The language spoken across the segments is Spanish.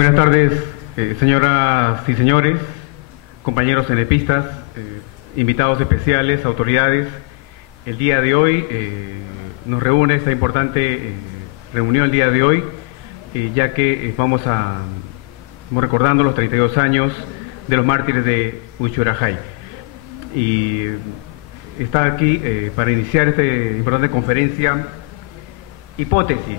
Buenas tardes, señoras y señores, compañeros enepistas, invitados especiales, autoridades. El día de hoy nos reúne esta importante reunión el día de hoy, ya que estamos recordando los 32 años de los mártires de Uchurajay. Y está aquí para iniciar esta importante conferencia, hipótesis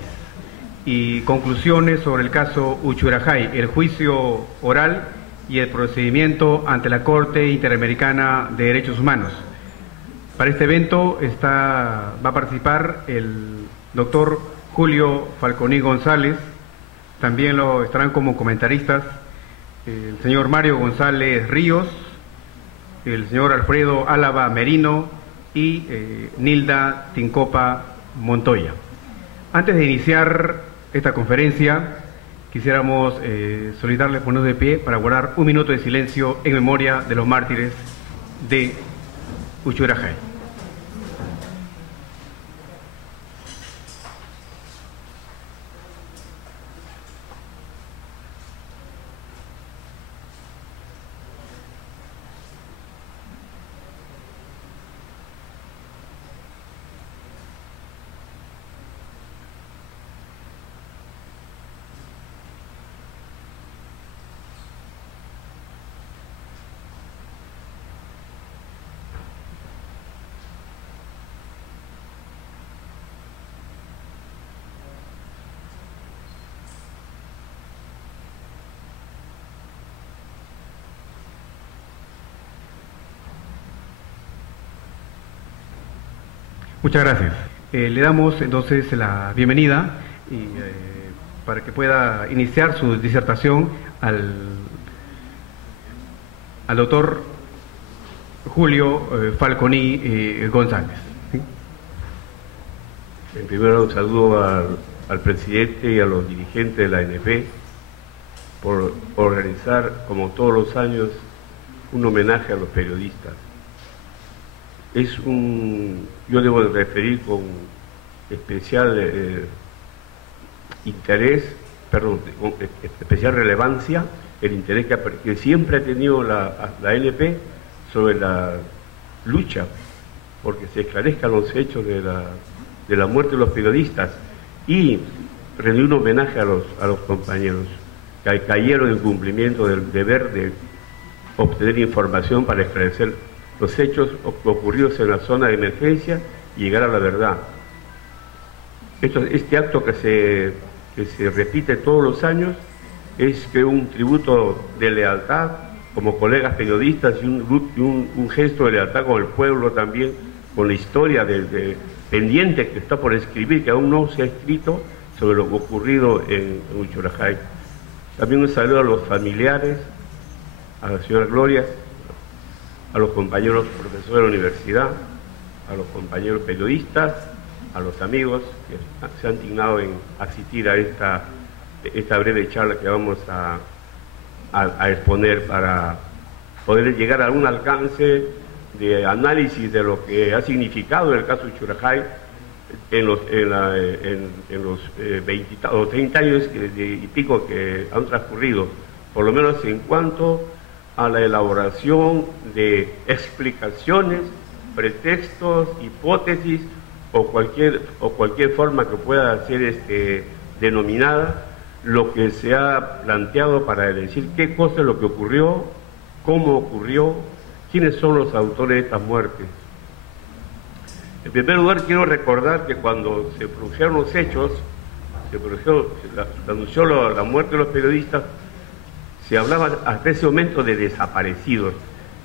y conclusiones sobre el caso Uchurajay, el juicio oral y el procedimiento ante la Corte Interamericana de Derechos Humanos. Para este evento va a participar el doctor Julio Falconi González, también lo estarán como comentaristas el señor Mario González Ríos, el señor Alfredo Álava Merino y Nilda Tincopa Montoya. Antes de iniciar esta conferencia, quisiéramos solicitarles ponernos de pie para guardar un minuto de silencio en memoria de los mártires de Uchurajay. Muchas gracias. Le damos entonces la bienvenida y, para que pueda iniciar su disertación al doctor Julio Falconi González. ¿Sí? En primer lugar, un saludo al presidente y a los dirigentes de la ANP por organizar, como todos los años, un homenaje a los periodistas. Yo debo referir con especial con especial relevancia el interés que siempre ha tenido la ANP sobre la lucha porque se esclarezcan los hechos de la muerte de los periodistas y rendir un homenaje a los compañeros que cayeron en cumplimiento del deber de obtener información para esclarecer los hechos ocurridos en la zona de emergencia y llegar a la verdad. Este acto que se repite todos los años es que un tributo de lealtad como colegas periodistas y un gesto de lealtad con el pueblo también, con la historia pendiente que está por escribir, que aún no se ha escrito sobre lo ocurrido en Uchurajay. También un saludo a los familiares, a la señora Gloria, a los compañeros profesores de la universidad, a los compañeros periodistas, a los amigos que se han dignado en asistir a esta breve charla que vamos a exponer para poder llegar a un alcance de análisis de lo que ha significado el caso Uchurajay en los 20 o 30 años y pico que han transcurrido, por lo menos en cuanto a la elaboración de explicaciones, pretextos, hipótesis o cualquier forma que pueda ser denominada, lo que se ha planteado para decir qué cosa es lo que ocurrió, cómo ocurrió, quiénes son los autores de estas muertes. En primer lugar, quiero recordar que cuando se produjeron los hechos, se anunció la muerte de los periodistas, se hablaba hasta ese momento de desaparecidos.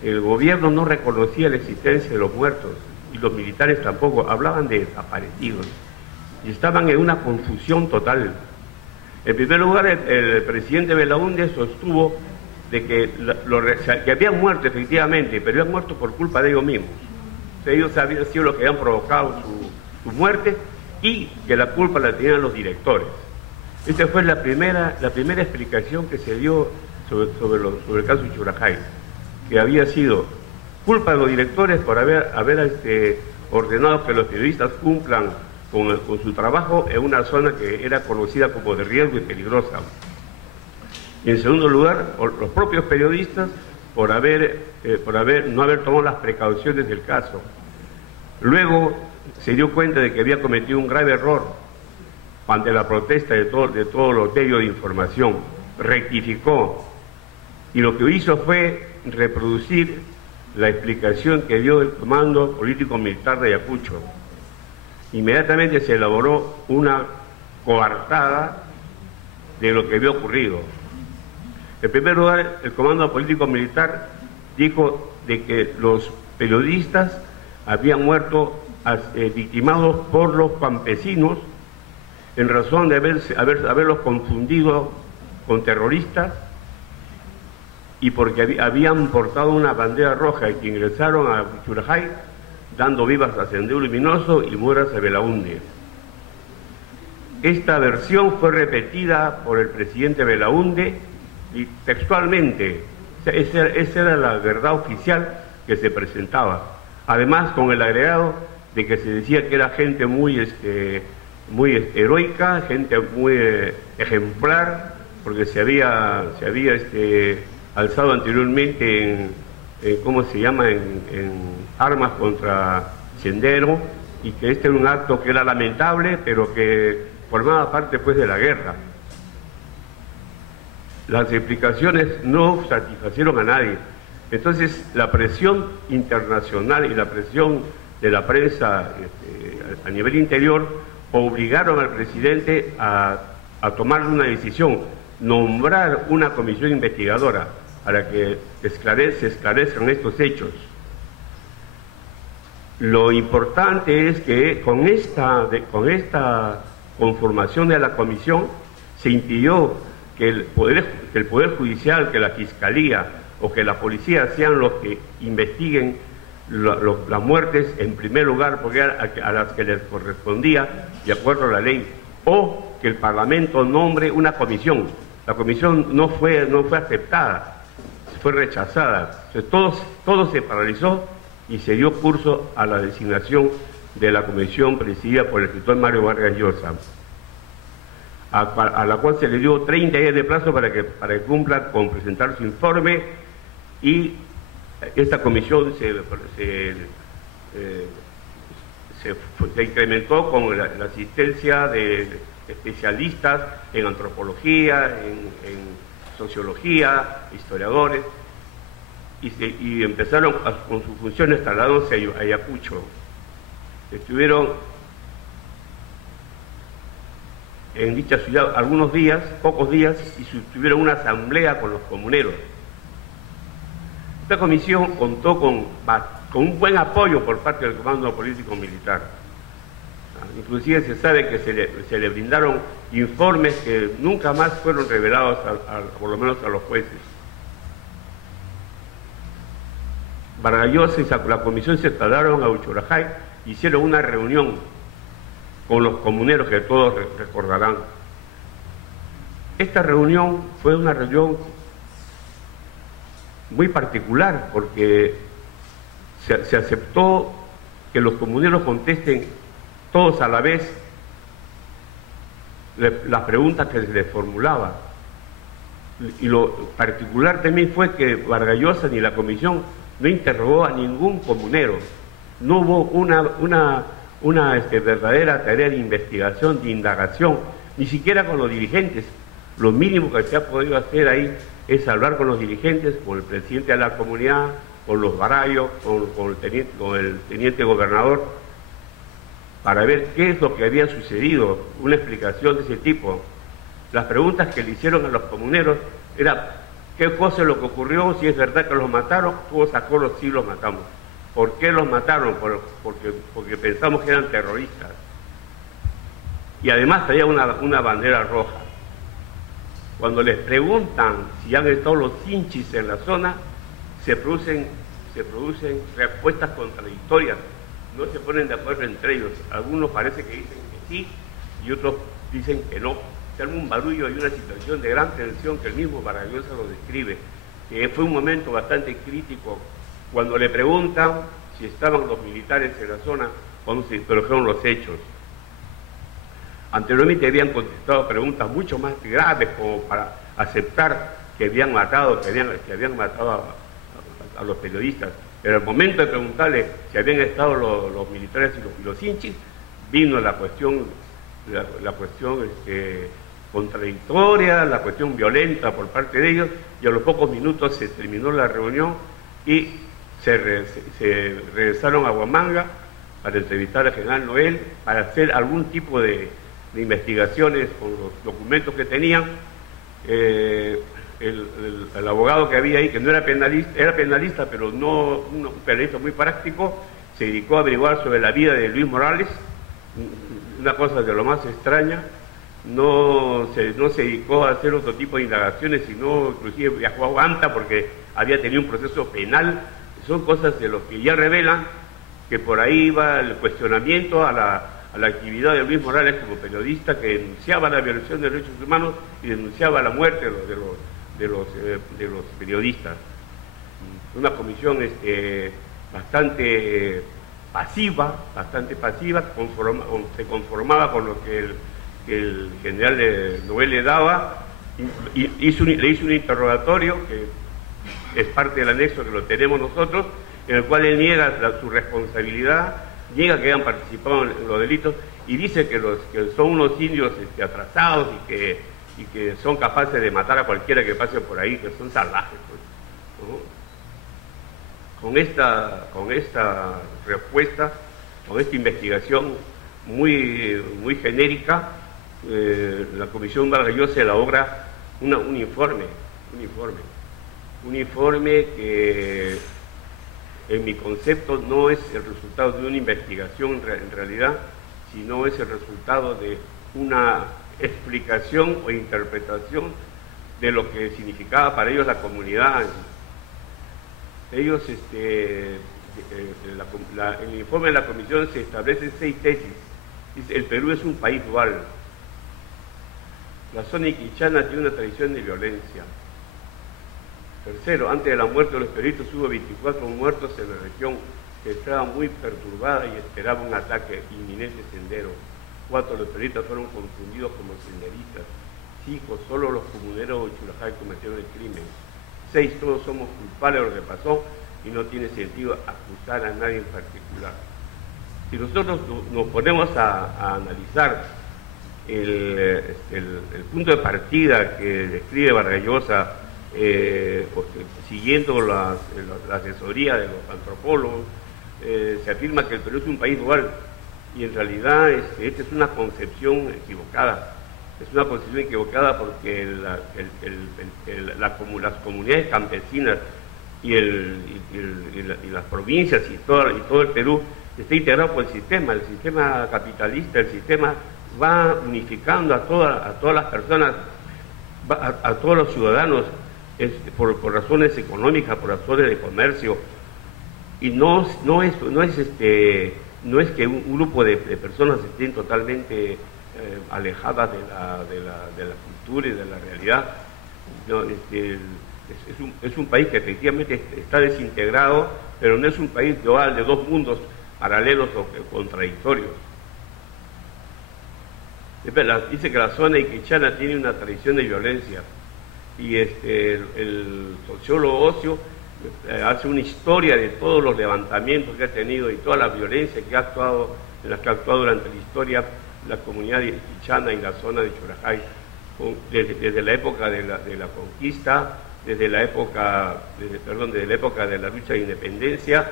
El gobierno no reconocía la existencia de los muertos y los militares tampoco, hablaban de desaparecidos y estaban en una confusión total. En primer lugar, el presidente Belaúnde sostuvo de que habían muerto efectivamente, pero habían muerto por culpa de ellos mismos. O sea, ellos habían sido los que habían provocado su muerte y que la culpa la tenían los directores. Esta fue la primera explicación que se dio sobre el caso Uchurajay, que había sido culpa de los directores por haber ordenado que los periodistas cumplan con su trabajo en una zona que era conocida como de riesgo y peligrosa. Y en segundo lugar, los propios periodistas por no haber tomado las precauciones del caso. Luego se dio cuenta de que había cometido un grave error ante la protesta de todos los medios de información. Rectificó y lo que hizo fue reproducir la explicación que dio el Comando Político Militar de Ayacucho. Inmediatamente se elaboró una coartada de lo que había ocurrido. En primer lugar, el Comando Político Militar dijo de que los periodistas habían muerto victimados por los campesinos en razón de haberlos confundido con terroristas y porque habían portado una bandera roja y que ingresaron a Churajay dando vivas a Sendero Luminoso y mueras a Belaúnde. Esta versión fue repetida por el presidente Belaúnde y textualmente, esa era la verdad oficial que se presentaba. Además, con el agregado de que se decía que era gente muy heroica, gente muy ejemplar, porque se había alzado anteriormente ¿cómo se llama?, en armas contra Sendero, y que este era un acto que era lamentable, pero que formaba parte pues de la guerra. Las explicaciones no satisfacieron a nadie. Entonces, la presión internacional y la presión de la prensa a nivel interior obligaron al presidente a tomar una decisión, nombrar una comisión investigadora para que se esclarezcan estos hechos. Lo importante es que con esta conformación de la comisión se impidió que el Poder Judicial, que la Fiscalía o que la Policía sean los que investiguen las muertes en primer lugar, porque a las que les correspondía de acuerdo a la ley, o que el Parlamento nombre una comisión. La comisión no fue aceptada, fue rechazada. Entonces, todo se paralizó y se dio curso a la designación de la comisión presidida por el escritor Mario Vargas Llosa, a la cual se le dio 30 días de plazo para que cumpla con presentar su informe, y esta comisión se incrementó con la asistencia de especialistas en antropología, en sociología, historiadores, y empezaron con sus funciones trasladándose a Ayacucho. Estuvieron en dicha ciudad algunos días, pocos días, y tuvieron una asamblea con los comuneros. Esta comisión contó con un buen apoyo por parte del Comando Político Militar. Inclusive se sabe que se le brindaron informes que nunca más fueron revelados, por lo menos a los jueces. Vargas Llosa y la comisión se trasladaron a Uchurajay, hicieron una reunión con los comuneros que todos recordarán. Esta reunión fue una reunión muy particular porque se aceptó que los comuneros contesten todos a la vez las preguntas que se les formulaba. Y lo particular también fue que Vargas Llosa ni la comisión no interrogó a ningún comunero. No hubo una verdadera tarea de investigación, de indagación, ni siquiera con los dirigentes. Lo mínimo que se ha podido hacer ahí es hablar con los dirigentes, con el presidente de la comunidad, con los barayos, con el teniente gobernador, para ver qué es lo que había sucedido, una explicación de ese tipo. Las preguntas que le hicieron a los comuneros era qué cosa es lo que ocurrió, si es verdad que los mataron, todos acuerdos sí los matamos. ¿Por qué los mataron? Porque pensamos que eran terroristas. Y además traía una bandera roja. Cuando les preguntan si han estado los hinchis en la zona, se producen respuestas contradictorias. No se ponen de acuerdo entre ellos. Algunos parece que dicen que sí y otros dicen que no. Se arma un barullo y una situación de gran tensión que el mismo Vargas Llosa lo describe, que fue un momento bastante crítico. Cuando le preguntan si estaban los militares en la zona, cuando se produjeron los hechos. Anteriormente habían contestado preguntas mucho más graves, como aceptar que habían matado, a los periodistas. Pero al momento de preguntarle si habían estado los militares y los hinchis, vino la cuestión contradictoria, la cuestión violenta por parte de ellos, y a los pocos minutos se terminó la reunión y se regresaron a Huamanga para entrevistar al general Noel, para hacer algún tipo de investigaciones con los documentos que tenían. El abogado que había ahí, que no era penalista, pero no un penalista muy práctico, se dedicó a averiguar sobre la vida de Luis Morales, una cosa de lo más extraña. No se dedicó a hacer otro tipo de indagaciones, sino inclusive viajó a Guanta porque había tenido un proceso penal. Son cosas de lo que ya revelan que por ahí va el cuestionamiento a la actividad de Luis Morales como periodista, que denunciaba la violación de derechos humanos y denunciaba la muerte de los periodistas. Una comisión bastante pasiva, se conformaba con lo que el general Noel le daba, y le hizo un interrogatorio, que es parte del anexo que lo tenemos nosotros, en el cual él niega su responsabilidad, niega que hayan participado en los delitos, y dice que son unos indios atrasados y que son capaces de matar a cualquiera que pase por ahí, que son salvajes, pues, ¿no? Con esta respuesta, con esta investigación muy genérica, la Comisión Vargas Llosa elabora un informe que en mi concepto no es el resultado de una investigación en realidad, sino es el resultado de una explicación o interpretación de lo que significaba para ellos la comunidad. Ellos, en el informe de la comisión se establecen 6 tesis. Dice: el Perú es un país dual. La zona iquichana tiene una tradición de violencia. Tercero, antes de la muerte de los periodistas hubo 24 muertos en la región que estaba muy perturbada y esperaba un ataque inminente sendero. 4, los periodistas fueron confundidos como senderistas. 5, solo los comuneros de Churajay cometieron el crimen. 6, todos somos culpables de lo que pasó y no tiene sentido acusar a nadie en particular. Si nosotros nos ponemos a analizar el punto de partida que describe Vargas Llosa, siguiendo la asesoría de los antropólogos, se afirma que el Perú es un país dual, y en realidad esta es una concepción equivocada. Es una concepción equivocada porque las comunidades campesinas y las provincias y todo el Perú está integrado por el sistema capitalista. El sistema va unificando a todas las personas, a todos los ciudadanos, por razones económicas, por razones de comercio, y no es que un grupo de personas estén totalmente alejadas de la cultura y de la realidad. No, es un país que efectivamente está desintegrado, pero no es un país dual de dos mundos paralelos o contradictorios. Dice que la zona iquichana tiene una tradición de violencia, y el sociólogo Ocio hace una historia de todos los levantamientos que ha tenido y toda la violencia en la que ha actuado durante la historia la comunidad iquichana y la zona de Churajay, desde la época de la conquista, desde la época de la lucha de independencia,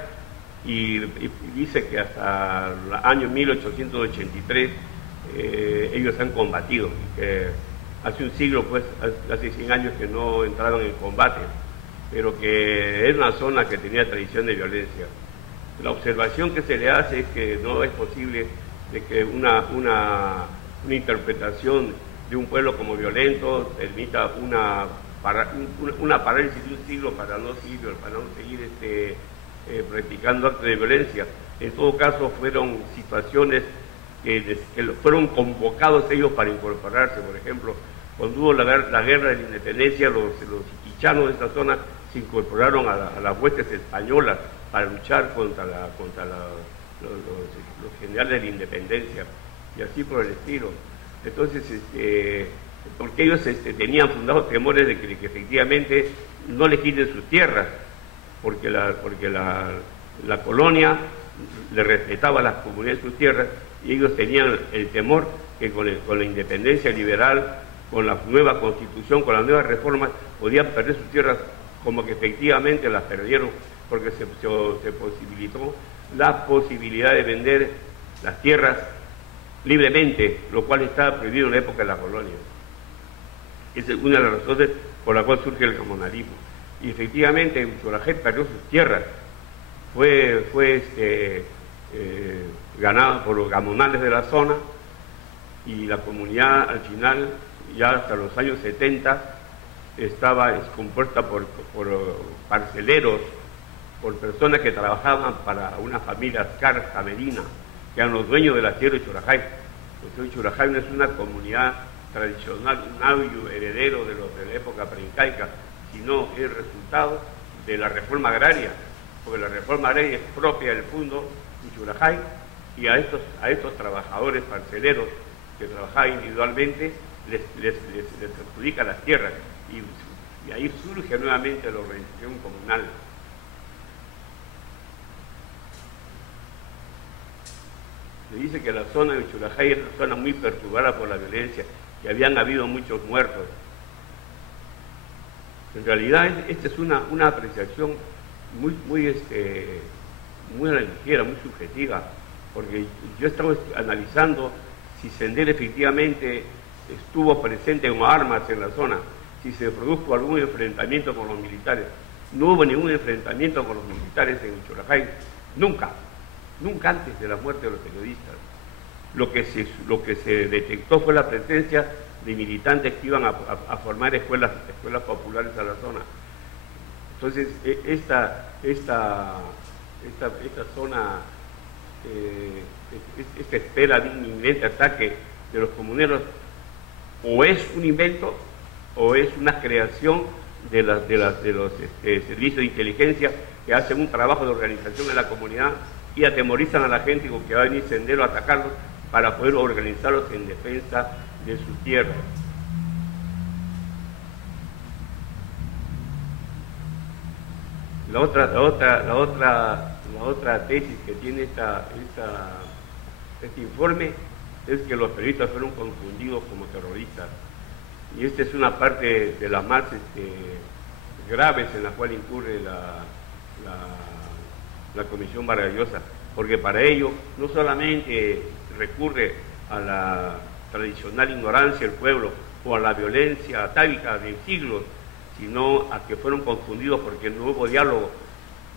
y dice que hasta el año 1883 ellos han combatido, y que hace un siglo, pues, hace 100 años que no entraron en combate, pero que es una zona que tenía tradición de violencia. La observación que se le hace es que no es posible de que una interpretación de un pueblo como violento permita una parálisis de un siglo para no seguir practicando actos de violencia. En todo caso, fueron situaciones que fueron convocados ellos para incorporarse. Por ejemplo, cuando hubo la guerra de la independencia, los iquichanos de esta zona se incorporaron a las huestes españolas para luchar contra los generales de la independencia, y así por el estilo. Entonces, porque ellos tenían fundados temores de que efectivamente no les quiten sus tierras, porque la colonia le respetaba a las comunidades sus tierras, y ellos tenían el temor que con la independencia liberal, con la nueva constitución, con las nuevas reformas, podían perder sus tierras, como que efectivamente las perdieron, porque se posibilitó la posibilidad de vender las tierras libremente, lo cual estaba prohibido en la época de la colonia. Esa es una de las razones por la cual surge el gamonalismo. Y efectivamente Uchurajay perdió sus tierras, fue ganada por los gamonales de la zona, y la comunidad al final, ya hasta los años 70, estaba compuesta por parceleros, por personas que trabajaban para una familia Ascar Camerina, que eran los dueños de la tierra de Uchurajay. Porque Uchurajay no es una comunidad tradicional, un audio heredero de la época preincaica, sino es resultado de la reforma agraria, porque la reforma agraria es propia del fundo Uchurajay, y a estos trabajadores parceleros que trabajaban individualmente les adjudica las tierras, y ahí surge nuevamente la organización comunal. Se dice que la zona de Uchurajay es una zona muy perturbada por la violencia, que habían habido muchos muertos. En realidad esta es una apreciación muy ligera, muy subjetiva, porque yo estaba analizando si Sendero efectivamente estuvo presente con armas en la zona, si se produjo algún enfrentamiento con los militares. No hubo ningún enfrentamiento con los militares en Uchurajay, nunca antes de la muerte de los periodistas. Lo que se detectó fue la presencia de militantes que iban a formar escuelas populares a la zona. Entonces, esta zona, esta espera de un inminente ataque de los comuneros, o es un invento o es una creación de los servicios de inteligencia, que hacen un trabajo de organización en la comunidad y atemorizan a la gente con que va a venir Sendero a atacarlos para poder organizarlos en defensa de sus tierras. La otra tesis que tiene este informe es que los periodistas fueron confundidos como terroristas, y esta es una parte de las más graves en la cual incurre la Comisión Vargas Llosa, porque para ello no solamente recurre a la tradicional ignorancia del pueblo o a la violencia atávica de siglos, sino a que fueron confundidos porque no hubo diálogo,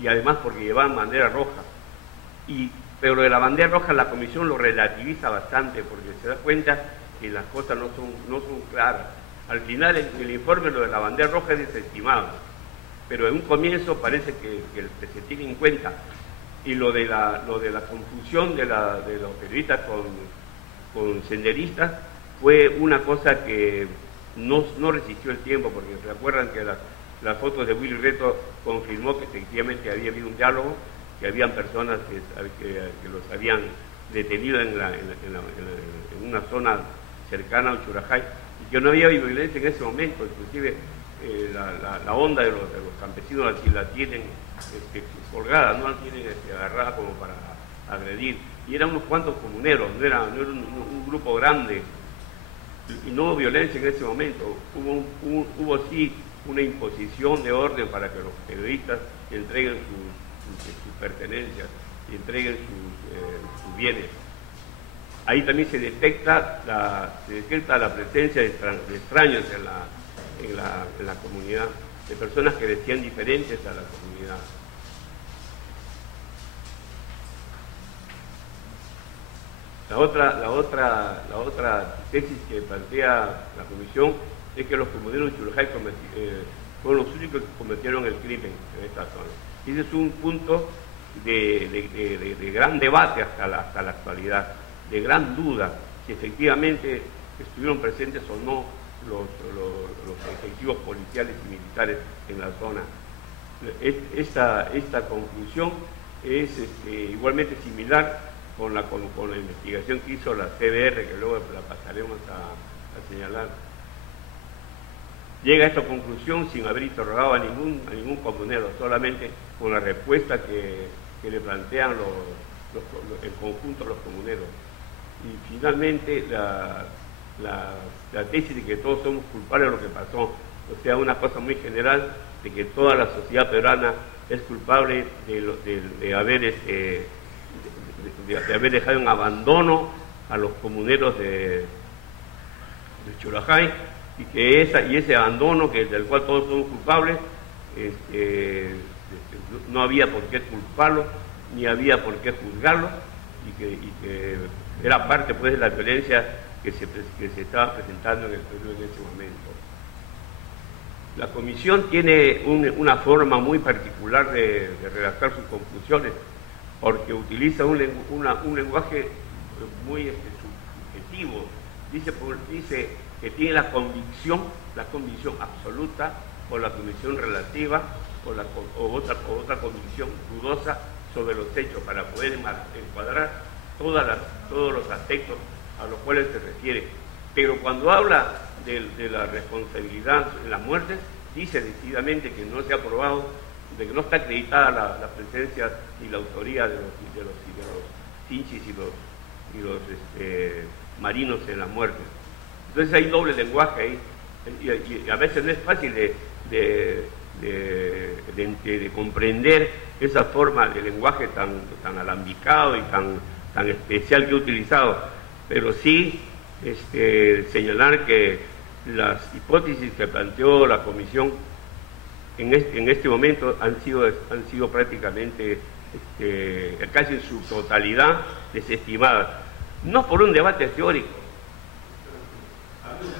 y además porque llevaban bandera roja. Pero de la bandera roja la comisión lo relativiza bastante, porque se da cuenta que las cosas no son claras. Al final el informe, lo de la bandera roja, es desestimado, pero en un comienzo parece que se tiene en cuenta. Y lo de la confusión de los periodistas con senderistas fue una cosa que no resistió el tiempo, porque se acuerdan que las fotos de Willy Reto confirmó que efectivamente había habido un diálogo, que habían personas que los habían detenido en una zona cercana a Uchurajay, y que no había violencia en ese momento. Inclusive la onda de los campesinos la tienen colgada, no la tienen agarrada como para agredir, y eran unos cuantos comuneros, no era un grupo grande, y no hubo violencia en ese momento. Hubo sí una imposición de orden para que los periodistas entreguen sus pertenencias y entreguen sus bienes. Ahí también se detecta la presencia de extraños en la comunidad, de personas que decían diferentes a la comunidad. La otra tesis que plantea la comisión es que los comuneros de Uchurajay fueron los únicos que cometieron el crimen en esta zona. Y ese es un punto de gran debate hasta la actualidad, de gran duda, si efectivamente estuvieron presentes o no los efectivos policiales y militares en la zona. Esta conclusión es igualmente similar con la investigación que hizo la CBR, que luego la pasaremos a señalar. llega a esta conclusión sin haber interrogado a ningún comunero, solamente con la respuesta que le plantean en conjunto los comuneros. Y finalmente la tesis de que todos somos culpables de lo que pasó, o sea, una cosa muy general de que toda la sociedad peruana es culpable de haber dejado en abandono a los comuneros de Churajay, y que ese abandono del cual todos somos culpables, no había por qué culparlo, ni había por qué juzgarlo, y que era parte pues de la violencia que se estaba presentando en el Perú en ese momento. La comisión tiene una forma muy particular de redactar sus conclusiones, porque utiliza un lenguaje muy subjetivo. Dice que tiene la convicción absoluta, o la convicción relativa, o otra convicción dudosa sobre los hechos, para poder encuadrar todos los aspectos a los cuales se refiere. Pero cuando habla de la responsabilidad en las muertes, dice decididamente que no se ha probado, de que no está acreditada la presencia y la autoría de los hinchis y los marinos en las muertes. Entonces hay doble lenguaje ahí, y a veces no es fácil de comprender esa forma de lenguaje tan alambicado y tan especial que he utilizado, pero sí señalar que las hipótesis que planteó la comisión en este momento han sido prácticamente casi en su totalidad desestimadas, no por un debate teórico. Ha habido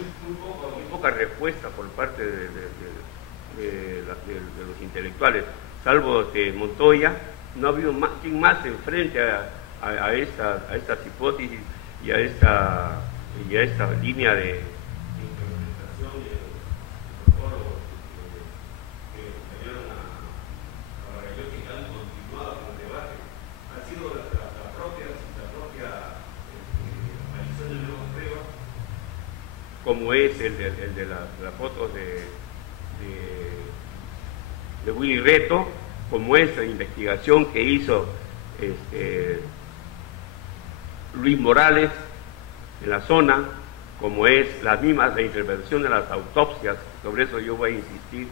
muy poca respuesta por parte de los intelectuales, salvo Montoya. No ha habido quien más se enfrente a estas hipótesis y a esta línea de implementación de los protocolos que salieron a Vargallosa y que han continuado con el debate. Ha sido la propia aparición de nuevas pruebas, como es el de las fotos de Willy Reto, como es la investigación que hizo Luis Morales en la zona, como es la interpretación de las autopsias. Sobre eso yo voy a insistir,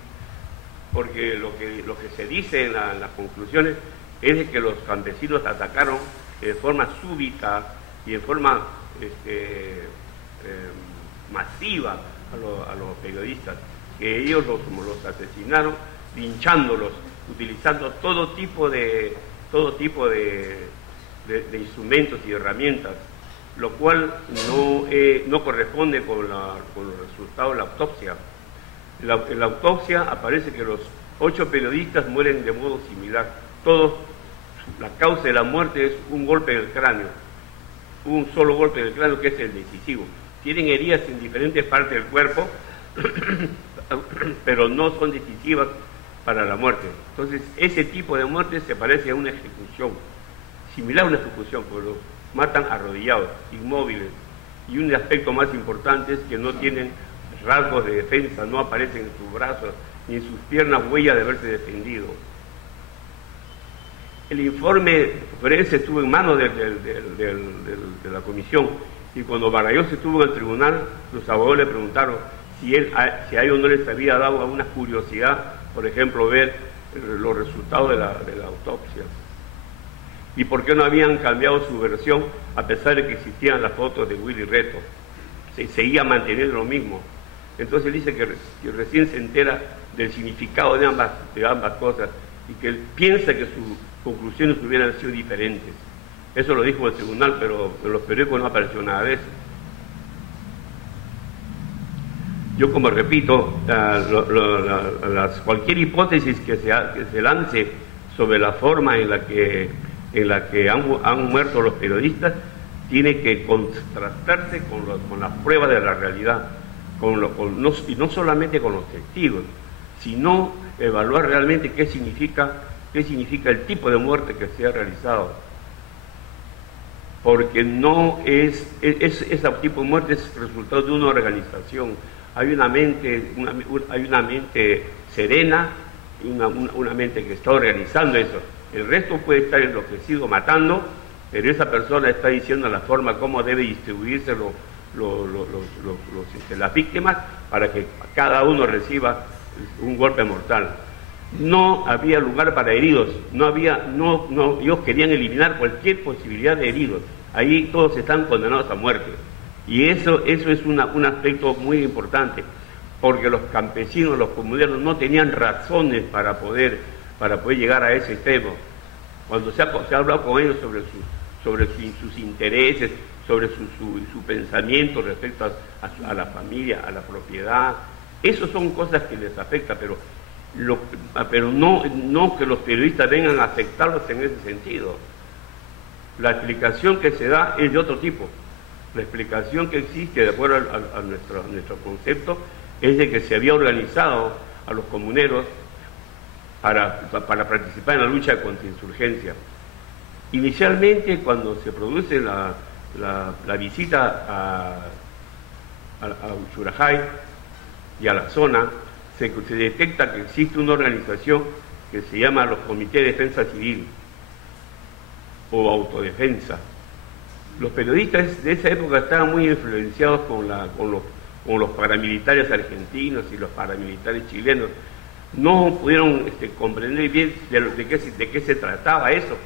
porque lo que se dice en las conclusiones es de que los campesinos atacaron de forma súbita y de forma masiva a los periodistas, que ellos los asesinaron linchándolos, utilizando todo tipo de instrumentos y herramientas, lo cual no corresponde con los resultados de la autopsia. En la autopsia aparece que los 8 periodistas mueren de modo similar. Todos, la causa de la muerte es un golpe en el cráneo, un solo golpe en el cráneo, que es el decisivo. Tienen heridas en diferentes partes del cuerpo, pero no son decisivas para la muerte. Entonces, ese tipo de muerte se parece a una ejecución, similar a una ejecución, porque los matan arrodillados, inmóviles, y un aspecto más importante es que no tienen rasgos de defensa, no aparecen en sus brazos ni en sus piernas huellas de haberse defendido. El informe forense estuvo en manos de la comisión, y cuando Vargallosa estuvo en el tribunal, los abogados le preguntaron si a ellos no les había dado alguna curiosidad, por ejemplo, ver los resultados de la autopsia, y por qué no habían cambiado su versión a pesar de que existían las fotos de Willy Reto. Se seguía manteniendo lo mismo. Entonces dice que recién se entera del significado de ambas cosas, y que él piensa que sus conclusiones hubieran sido diferentes. Eso lo dijo el tribunal, pero en los periódicos no apareció nada de eso. Yo, como repito, cualquier hipótesis que se lance sobre la forma en la que han muerto los periodistas tiene que contrastarse con las pruebas de la realidad, y no solamente con los testigos, sino evaluar realmente qué significa el tipo de muerte que se ha realizado, porque no ese tipo de muerte es resultado de una organización, hay una mente, hay una mente serena, y una mente que está organizando eso. El resto puede estar enloquecido matando, pero esa persona está diciendo la forma cómo debe distribuirse las víctimas para que cada uno reciba un golpe mortal. No había lugar para heridos, ellos querían eliminar cualquier posibilidad de heridos. Ahí todos están condenados a muerte. Y eso es un aspecto muy importante, porque los campesinos, los comuneros no tenían razones para poder llegar a ese extremo. Cuando se ha hablado con ellos sobre sus intereses, sobre su pensamiento respecto a la familia, a la propiedad, esas son cosas que les afectan, pero no que los periodistas vengan a aceptarlos en ese sentido. La explicación que se da es de otro tipo. La explicación que existe, de acuerdo a nuestro concepto, es de que se había organizado a los comuneros para participar en la lucha contra insurgencia. Inicialmente, cuando se produce la visita a Uchurajay y a la zona, se detecta que existe una organización que se llama los Comités de Defensa Civil o Autodefensa. Los periodistas de esa época estaban muy influenciados con los paramilitares argentinos y los paramilitares chilenos. No pudieron comprender bien de qué se trataba eso,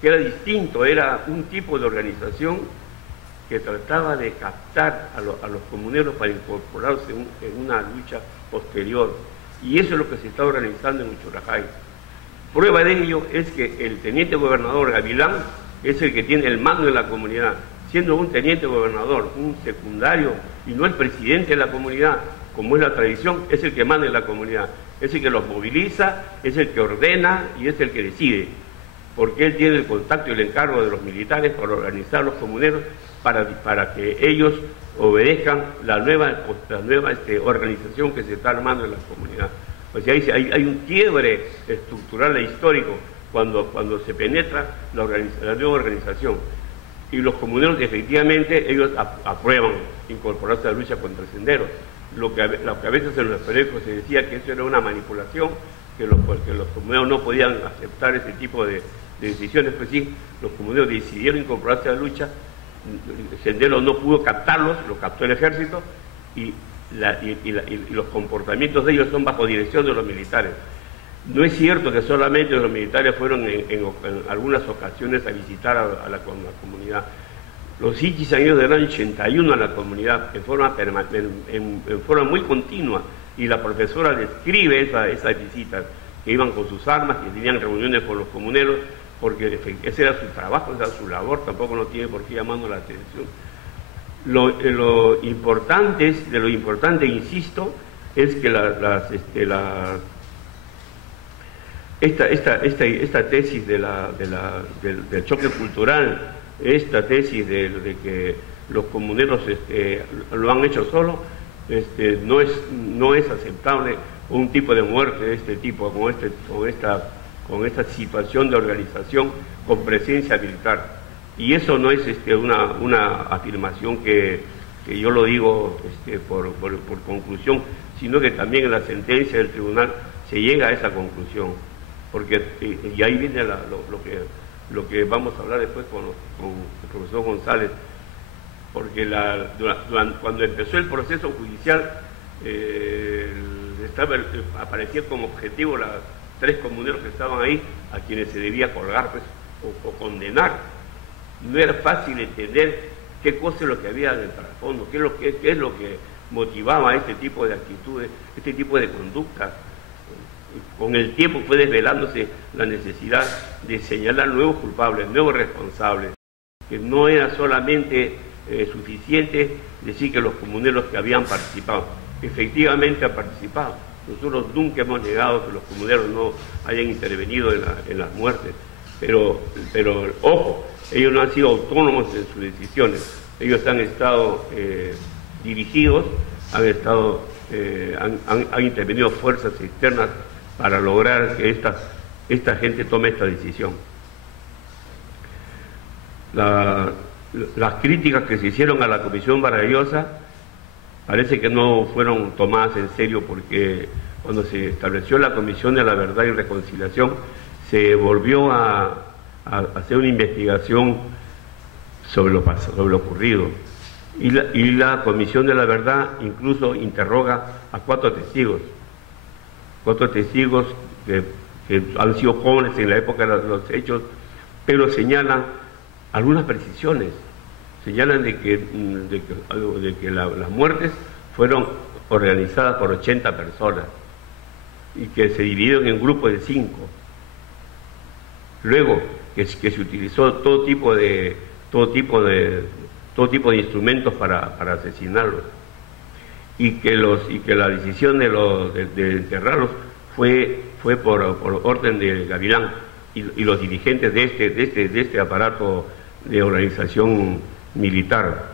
que era distinto, era un tipo de organización que trataba de captar a los comuneros para incorporarse en una lucha posterior. Y eso es lo que se está organizando en Uchurajay. Prueba de ello es que el teniente gobernador Gavilán es el que tiene el mando en la comunidad, siendo un teniente gobernador, un secundario, y no el presidente de la comunidad, como es la tradición, es el que manda en la comunidad, es el que los moviliza, es el que ordena y es el que decide, porque él tiene el contacto y el encargo de los militares para organizar los comuneros para que ellos obedezcan la nueva organización que se está armando en la comunidad. O sea, hay un quiebre estructural e histórico cuando se penetra la nueva organización. Y los comuneros, efectivamente, ellos aprueban incorporarse a la lucha contra el sendero. Lo que a veces en los periódicos se decía que eso era una manipulación, que los comuneros no podían aceptar ese tipo de decisiones, pues sí, los comuneros decidieron incorporarse a la lucha. El sendero no pudo captarlos, lo captó el ejército, y los comportamientos de ellos son bajo dirección de los militares. No es cierto que solamente los militares fueron en algunas ocasiones a visitar a la comunidad. Los Ichis han ido del año 81 a la comunidad en forma muy continua, y la profesora describe esas visitas, que iban con sus armas, que tenían reuniones con los comuneros, porque ese era su trabajo, esa era su labor, tampoco no tiene por qué llamarnos la atención. Lo importante, insisto, es que esta tesis del choque cultural, esta tesis de que los comuneros lo han hecho solo, no es aceptable un tipo de muerte de este tipo, con esta situación de organización con presencia militar. Y eso no es una afirmación que yo lo digo por conclusión, sino que también en la sentencia del tribunal se llega a esa conclusión, porque y ahí viene lo que vamos a hablar después con el profesor González, porque cuando empezó el proceso judicial aparecía como objetivo los 3 comuneros que estaban ahí, a quienes se debía colgar, pues, o condenar. No era fácil entender qué cosa es lo que había en el trasfondo, qué es lo que motivaba este tipo de actitudes, este tipo de conductas. Con el tiempo fue desvelándose la necesidad de señalar nuevos culpables, nuevos responsables, que no era solamente suficiente decir que los comuneros que habían participado, efectivamente han participado. Nosotros nunca hemos negado que los comuneros no hayan intervenido en las muertes, pero ojo, ellos no han sido autónomos en sus decisiones, ellos han estado dirigidos, han intervenido fuerzas externas para lograr que esta gente tome esta decisión. Las críticas que se hicieron a la Comisión Vargas Llosa parece que no fueron tomadas en serio, porque cuando se estableció la Comisión de la Verdad y Reconciliación, se volvió a hacer una investigación sobre lo ocurrido. Y la Comisión de la Verdad incluso interroga a 4 testigos que han sido jóvenes en la época de los hechos, pero señalan algunas precisiones. Señalan de que las muertes fueron organizadas por 80 personas y que se dividieron en grupos de 5. Luego que se utilizó todo tipo de instrumentos para asesinarlos, y que la decisión de enterrarlos fue por orden de Gavilán y los dirigentes de este aparato de organización militar.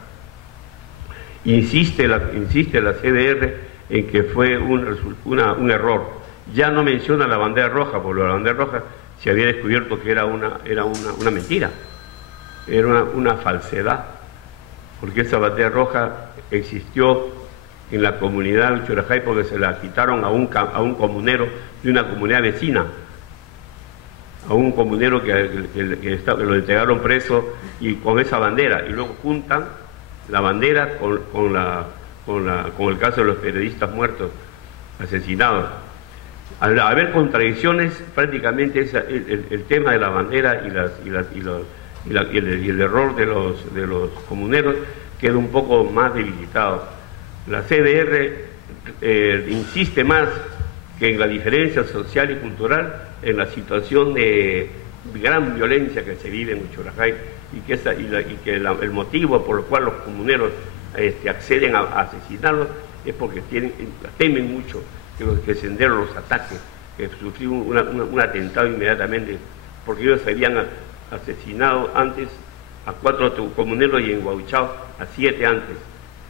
Insiste la CDR en que fue un error. Ya no menciona la bandera roja, porque la bandera roja se había descubierto que era una mentira, era una falsedad, porque esa bandera roja existió en la comunidad de Churajay porque se la quitaron a un comunero de una comunidad vecina, a un comunero que lo entregaron preso, y con esa bandera, y luego juntan la bandera con el caso de los periodistas muertos, asesinados. Al haber contradicciones, prácticamente el tema de la bandera y el error de los comuneros queda un poco más debilitado. La CDR insiste más que en la diferencia social y cultural, en la situación de gran violencia que se vive en Uchurajay, y el motivo por el cual los comuneros acceden a asesinarlos es porque temen mucho que se den los ataques, que sufrió un atentado inmediatamente, porque ellos habían asesinado antes a 4 comuneros y en Guauchao a 7 antes.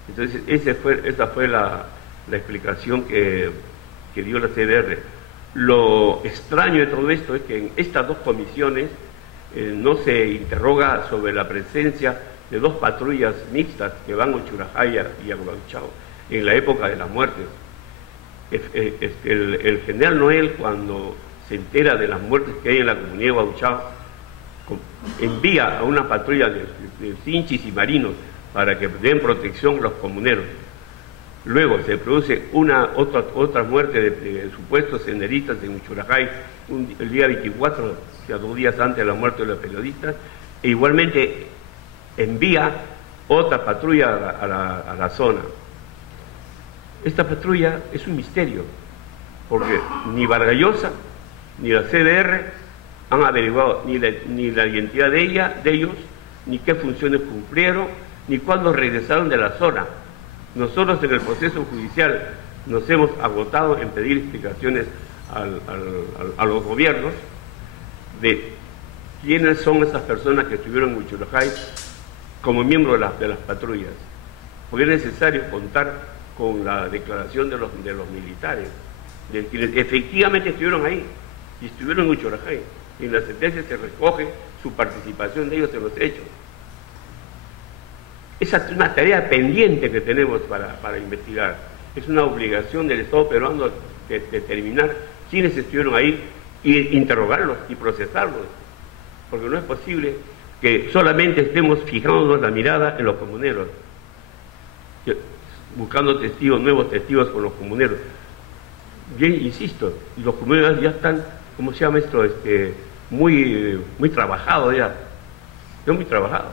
Entonces esa fue la explicación que dio la CDR. Lo extraño de todo esto es que en estas 2 comisiones no se interroga sobre la presencia de 2 patrullas mixtas que van a Uchurajay y a Guauchao en la época de las muertes. El general Noel, cuando se entera de las muertes que hay en la comunidad de Guauchao, envía a una patrulla de cinchis y marinos para que den protección a los comuneros. Luego se produce otra muerte de supuestos senderistas en Uchurajay el día 24, o sea, 2 días antes de la muerte de los periodistas, e igualmente envía otra patrulla a la zona. Esta patrulla es un misterio, porque ni Vargallosa ni la CDR han averiguado ni la identidad de ellos, ni qué funciones cumplieron, ni cuándo regresaron de la zona. Nosotros en el proceso judicial nos hemos agotado en pedir explicaciones a los gobiernos de quiénes son esas personas que estuvieron en Uchurajay como miembros de las patrullas, porque es necesario contar con la declaración de los militares, de quienes efectivamente estuvieron ahí y estuvieron en Uchurajay. En la sentencia se recoge su participación de ellos en los hechos. Esa es una tarea pendiente que tenemos para investigar. Es una obligación del Estado peruano determinar quiénes estuvieron ahí y interrogarlos y procesarlos, porque no es posible que solamente estemos fijándonos la mirada en los comuneros, buscando nuevos testigos con los comuneros. Bien, insisto, los comuneros ya están, ¿cómo se llama esto? Muy trabajados ya, están muy trabajados.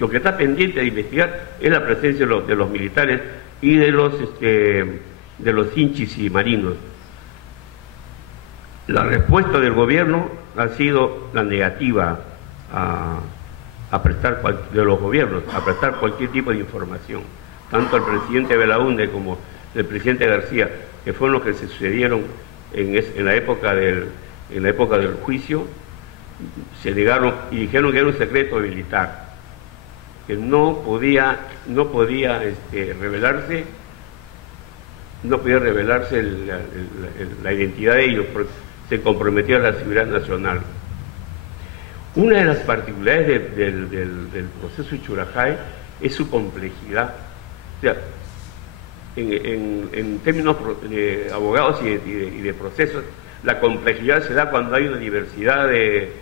Lo que está pendiente de investigar es la presencia de los militares y de los hinchis y marinos. La respuesta del gobierno ha sido la negativa de los gobiernos a prestar cualquier tipo de información. Tanto el presidente Belaúnde como el presidente García, que fueron los que se sucedieron en la época del juicio, se negaron y dijeron que era un secreto militar, que no podía revelarse la identidad de ellos, porque se comprometía a la seguridad nacional. Una de las particularidades del proceso Uchurajay es su complejidad. O sea, en términos de abogados y de procesos, la complejidad se da cuando hay una diversidad de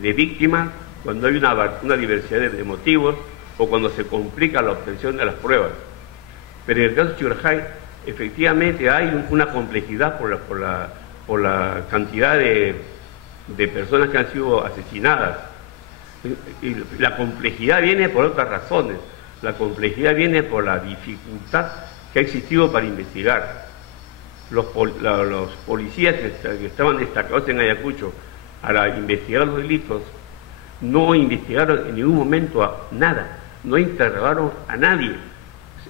víctimas, cuando hay una diversidad de motivos o cuando se complica la obtención de las pruebas. Pero en el caso de Churajay, efectivamente hay una complejidad por la cantidad de personas que han sido asesinadas. Y la complejidad viene por otras razones. La complejidad viene por la dificultad que ha existido para investigar. Los policías que estaban destacados en Ayacucho para investigar los delitos no investigaron en ningún momento nada, no interrogaron a nadie.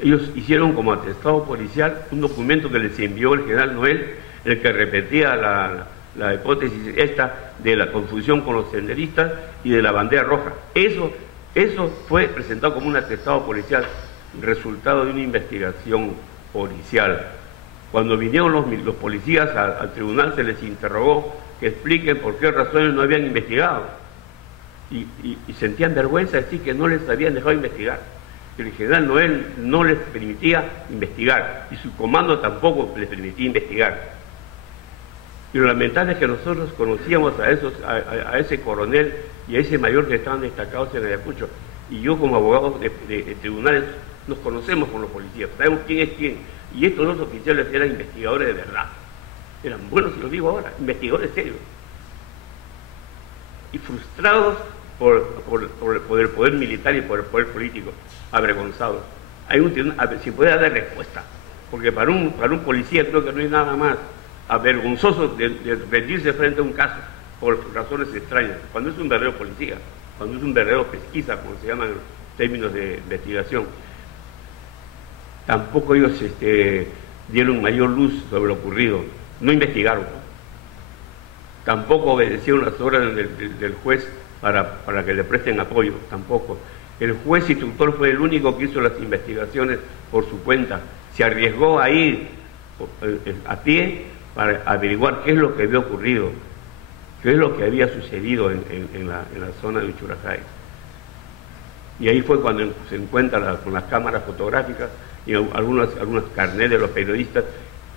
Ellos hicieron como atestado policial un documento que les envió el general Noel, el que repetía la hipótesis esta de la confusión con los senderistas y de la bandera roja. Eso fue presentado como un atestado policial, resultado de una investigación policial. Cuando vinieron los policías al tribunal se les interrogó que expliquen por qué razones no habían investigado. Y sentían vergüenza de decir que no les habían dejado investigar. Que el general Noel no les permitía investigar y su comando tampoco les permitía investigar. Y lo lamentable es que nosotros conocíamos a ese coronel y a ese mayor que estaban destacados en Ayacucho. Y yo como abogado de tribunales nos conocemos con los policías, sabemos quién es quién. Y estos dos oficiales eran investigadores de verdad. Eran buenos, y lo digo ahora, investigadores serios. Y frustrados por el poder militar y por el poder político, avergonzados. Se puede dar respuesta, porque para un policía creo que no hay nada más avergonzoso de rendirse frente a un caso por razones extrañas, cuando es un verdadero policía, cuando es un verdadero pesquisa, como se llaman en términos de investigación. Tampoco ellos dieron mayor luz sobre lo ocurrido, no investigaron, tampoco obedecieron las órdenes del juez para que le presten apoyo, tampoco. El juez instructor fue el único que hizo las investigaciones por su cuenta, se arriesgó a ir a pie para averiguar qué es lo que había ocurrido, qué es lo que había sucedido en la zona de Churajay. Y ahí fue cuando se encuentra con las cámaras fotográficas y algunos carnets de los periodistas,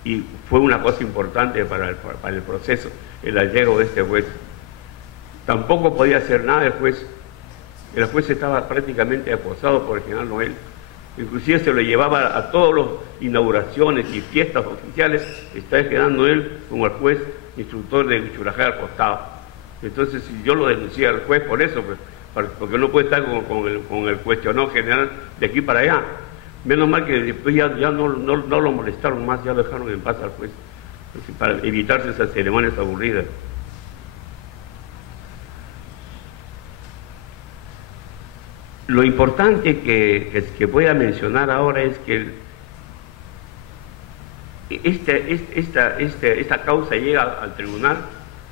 y fue una cosa importante para el proceso, el hallazgo de este juez. Tampoco podía hacer nada el juez estaba prácticamente acosado por el general Noel, inclusive se lo llevaba a todas las inauguraciones y fiestas oficiales, está el general Noel como el juez instructor de Churajay al costado. Entonces yo lo denuncié al juez por eso, pues, porque no puede estar con el cuestionado general de aquí para allá. Menos mal que después ya no lo molestaron más, ya lo dejaron en paz al juez, para evitarse esas ceremonias aburridas. Lo importante que voy a mencionar ahora es que esta causa llega al tribunal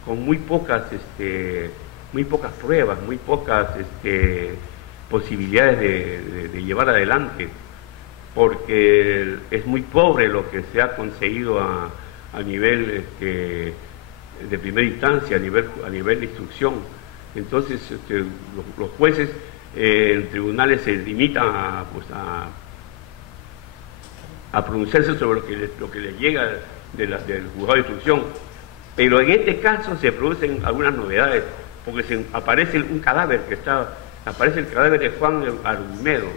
con muy pocas pruebas, muy pocas posibilidades de llevar adelante, porque es muy pobre lo que se ha conseguido a nivel de primera instancia, a nivel de instrucción. Entonces los jueces en tribunales se limitan a pronunciarse sobre lo que les llega del juzgado de instrucción, pero en este caso se producen algunas novedades, porque aparece un cadáver aparece el cadáver de Juan Argumedo.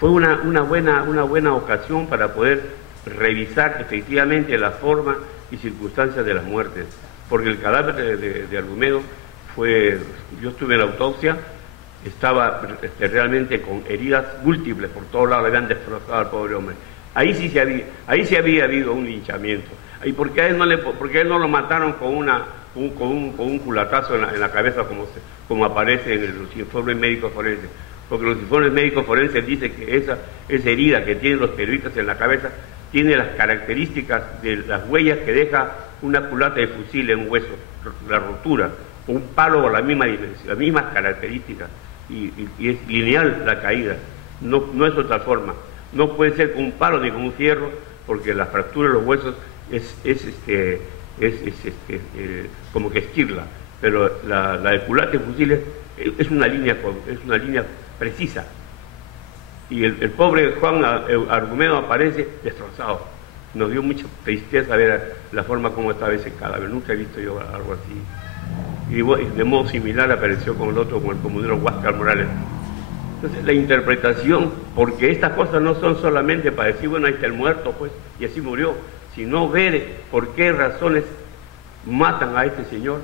Fue una buena ocasión para poder revisar efectivamente la forma y circunstancias de las muertes, porque el cadáver de Argumedo yo estuve en la autopsia, estaba realmente con heridas múltiples por todos lados, le habían destrozado al pobre hombre. Ahí sí había habido un linchamiento. ¿Y por qué a él no lo mataron con un culatazo en la cabeza como aparece en los informes médicos forenses? Porque los informes médicos forenses dicen que esa herida que tienen los periodistas en la cabeza tiene las características de las huellas que deja una culata de fusil en un hueso, la rotura, un palo con las mismas características, y es lineal la caída, no es otra forma. No puede ser con un palo ni con un fierro, porque la fractura de los huesos es como que esquirla, pero la de culata y fusiles es una línea precisa. Y el pobre Juan Argumedo aparece destrozado. Nos dio mucha tristeza ver la forma como estaba ese cadáver. Nunca he visto yo algo así. Y de modo similar apareció con el otro, con el comunero Huáscar Morales. Entonces la interpretación, porque estas cosas no son solamente para decir, bueno, ahí está el muerto, pues, y así murió, sino ver por qué razones matan a este señor,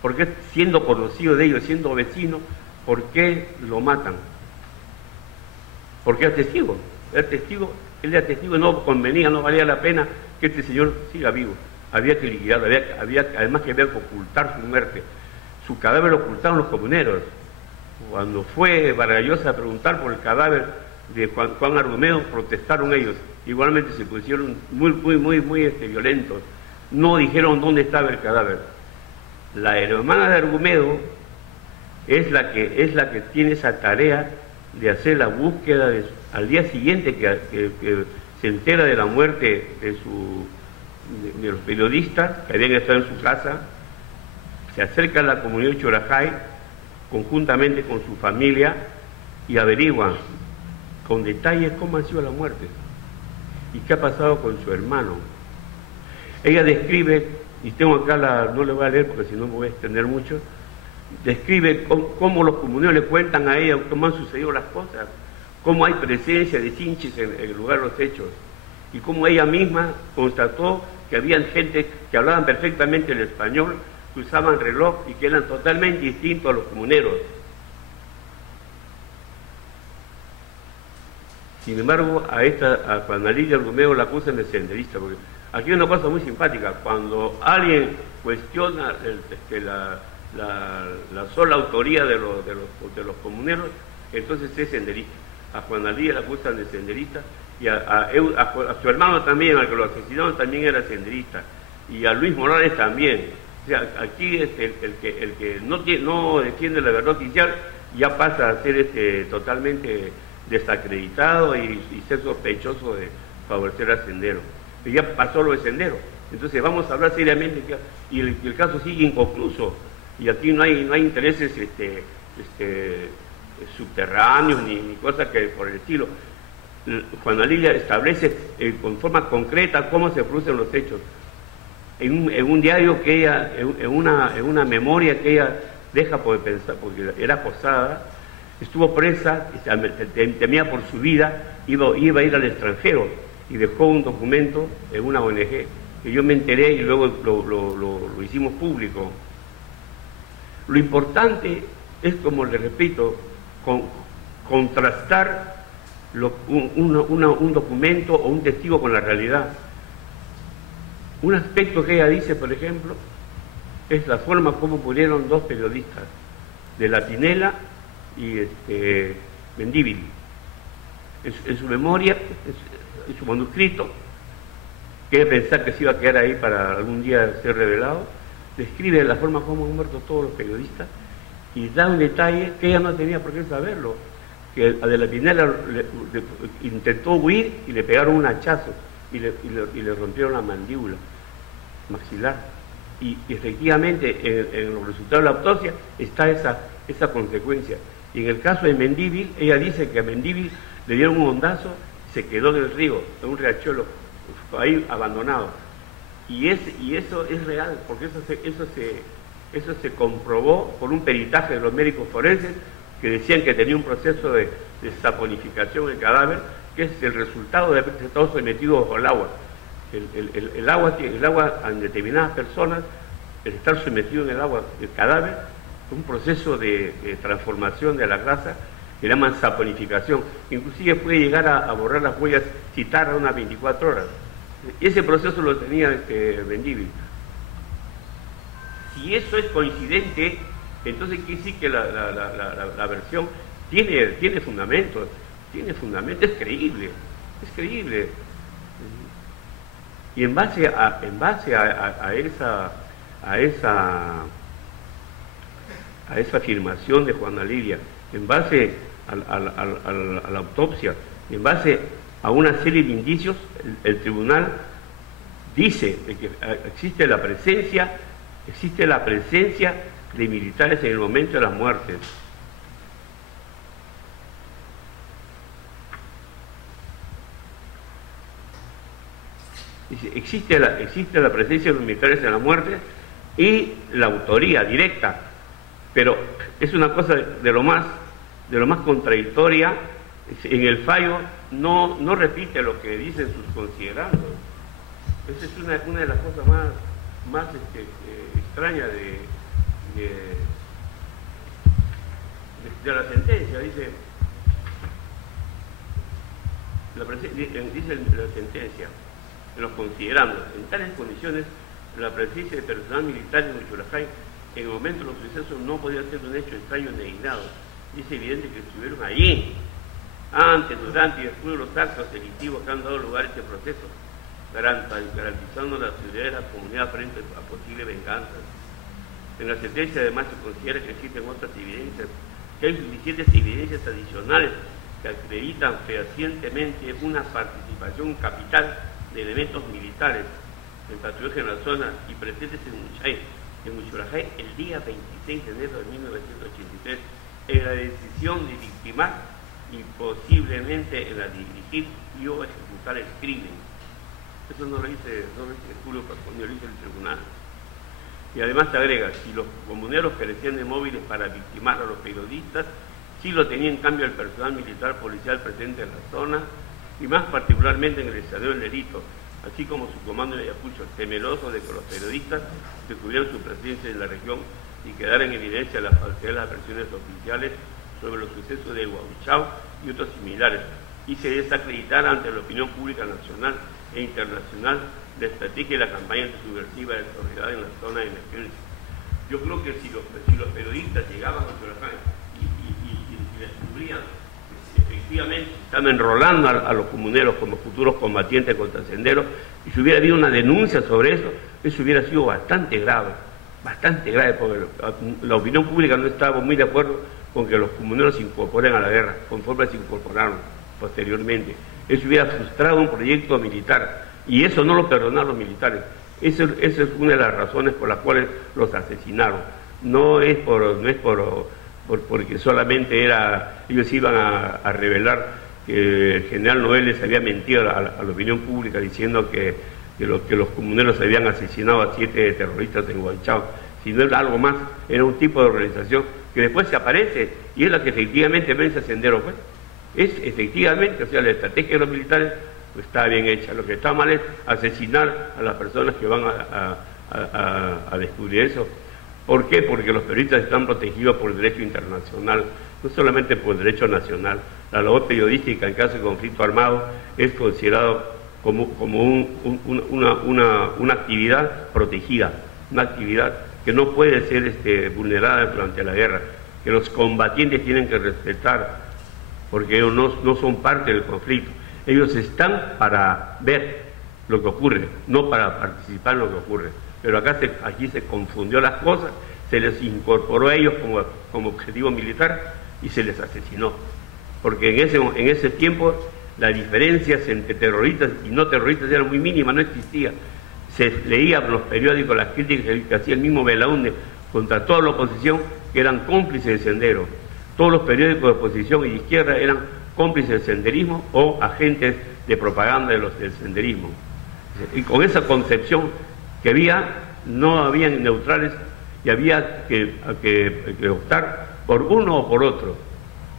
por qué siendo conocido de ellos, siendo vecino, por qué lo matan. Porque el testigo, él era testigo, no convenía, no valía la pena que este señor siga vivo. Había que liquidarlo, además que había que ocultar su muerte. Su cadáver lo ocultaron los comuneros. Cuando fue Vargallosa a preguntar por el cadáver de Juan Argumedo, protestaron ellos. Igualmente se pusieron muy violentos. No dijeron dónde estaba el cadáver. La hermana de Argumedo es la que tiene esa tarea de hacer la búsqueda al día siguiente que se entera de la muerte de los periodistas que habían estado en su casa. Se acerca a la comunidad de Chorajay conjuntamente con su familia y averiguan con detalles cómo ha sido la muerte y qué ha pasado con su hermano. Ella describe, y tengo acá no le voy a leer porque si no me voy a extender mucho, describe cómo los comuneros le cuentan a ella cómo han sucedido las cosas, cómo hay presencia de chinches en el lugar de los hechos, y cómo ella misma constató que habían gente que hablaban perfectamente el español, que usaban reloj y que eran totalmente distintos a los comuneros. Sin embargo, a Juana Lidia Argumedo la acusan de senderista, porque aquí hay una cosa muy simpática: cuando alguien cuestiona la sola autoría de los comuneros, entonces es senderista. A Juana Lidia la acusan de senderista, y a su hermano también, al que lo asesinaron, también era senderista, y a Luis Morales también. O sea, aquí el que no defiende la verdad oficial ya pasa a ser totalmente desacreditado y ser sospechoso de favorecer al Sendero. Pero ya pasó lo de Sendero. Entonces vamos a hablar seriamente, y el caso sigue inconcluso, y aquí no hay intereses subterráneos ni cosas que por el estilo. Juana Lidia establece con forma concreta cómo se producen los hechos. En un diario que ella, en una memoria que ella deja por pensar, porque era acosada, estuvo presa, temía por su vida, iba a ir al extranjero y dejó un documento en una ONG que yo me enteré y luego lo hicimos público. Lo importante es, como le repito, contrastar un documento o un testigo con la realidad. Un aspecto que ella dice, por ejemplo, es la forma como murieron dos periodistas, de La Pinela y Mendívil. En su memoria, en su manuscrito, que ella pensaba que se iba a quedar ahí para algún día ser revelado, describe la forma como han muerto todos los periodistas y da un detalle que ella no tenía por qué saberlo, que a de La Pinela intentó huir y le pegaron un hachazo y le rompieron la mandíbula maxilar, y efectivamente en los resultados de la autopsia está esa consecuencia. Y en el caso de Mendívil, ella dice que a Mendívil le dieron un hondazo, se quedó en el río, en un riachuelo, ahí abandonado, y eso es real, porque eso se comprobó por un peritaje de los médicos forenses que decían que tenía un proceso de saponificación del cadáver, que es el resultado de haber estado sometido bajo el agua. El agua en determinadas personas, el estar sometido en el agua, el cadáver, es un proceso de transformación de la grasa que llaman saponificación. Inclusive puede llegar a borrar las huellas si tarda unas 24 horas. Ese proceso lo tenía Mendívil. Si eso es coincidente, entonces quiere decir que la versión tiene fundamento, es creíble. Y en base a esa afirmación de Juana Lidia, en base a la autopsia, en base a una serie de indicios, el tribunal dice que existe la presencia existe la presencia de militares en el momento de las muertes. Existe la presencia de los militares en la muerte y la autoría directa, pero es una cosa de lo más contradictoria. En el fallo no repite lo que dicen sus considerandos. Esa es una de las cosas más extrañas de la sentencia. Dice la sentencia, en los considerandos, en tales condiciones, la presencia de personal militar en Huichurajay en el momento de los sucesos no podía ser un hecho extraño ni aislado. Es evidente que estuvieron allí, antes, durante y después de los actos delictivos que han dado lugar a este proceso, garantizando la seguridad de la comunidad frente a posibles venganzas. En la sentencia además se considera que existen otras evidencias, que hay suficientes evidencias adicionales que acreditan fehacientemente una participación capital de elementos militares en patrullaje en la zona y presentes en Huichurajay el día 26 de enero de 1983 en la decisión de victimar y posiblemente en la de dirigir y o ejecutar el crimen. Eso no lo dice Julio Pascual, lo dice el tribunal. Y además se agrega, si los comuneros carecían de móviles para victimar a los periodistas, sí lo tenía en cambio el personal militar policial presente en la zona, y más particularmente en el escenario del delito, así como su comando de Ayacucho, temeroso de que los periodistas descubrieran su presencia en la región y quedaran en evidencia la falsedad de las versiones oficiales sobre los sucesos de Huabuchao y otros similares, y se desacreditara ante la opinión pública nacional e internacional la estrategia y la campaña subversiva de seguridad en la zona de emergencia. Yo creo que si los periodistas llegaban a Huichurajay y descubrían que efectivamente están enrolando a los comuneros como futuros combatientes contra senderos, y si hubiera habido una denuncia sobre eso hubiera sido bastante grave, porque la opinión pública no estaba muy de acuerdo con que los comuneros se incorporen a la guerra, conforme se incorporaron posteriormente. Eso hubiera frustrado un proyecto militar, y eso no lo perdonaron los militares. Esa es una de las razones por las cuales los asesinaron. No es porque solamente ellos iban a revelar que el general Noel les había mentido a la opinión pública diciendo que los comuneros habían asesinado a 7 terroristas en Huabuchao, sino era algo más, era un tipo de organización que después se aparece y es la que efectivamente vence a Sendero, pues. Es efectivamente, o sea, la estrategia de los militares pues, está bien hecha. Lo que está mal es asesinar a las personas que van a descubrir eso. ¿Por qué? Porque los periodistas están protegidos por el derecho internacional, no solamente por el derecho nacional. La labor periodística en caso de conflicto armado es considerado como una actividad protegida, una actividad que no puede ser vulnerada durante la guerra, que los combatientes tienen que respetar, porque ellos no son parte del conflicto. Ellos están para ver lo que ocurre, no para participar en lo que ocurre. Pero aquí se confundió las cosas, se les incorporó a ellos como objetivo militar y se les asesinó. Porque en ese tiempo las diferencias entre terroristas y no terroristas eran muy mínimas, no existía. Se leía en los periódicos las críticas que hacía el mismo Belaúnde contra toda la oposición, que eran cómplices del sendero. Todos los periódicos de oposición y de izquierda eran cómplices del senderismo o agentes de propaganda del senderismo. Y con esa concepción que no habían neutrales y había que optar por uno o por otro.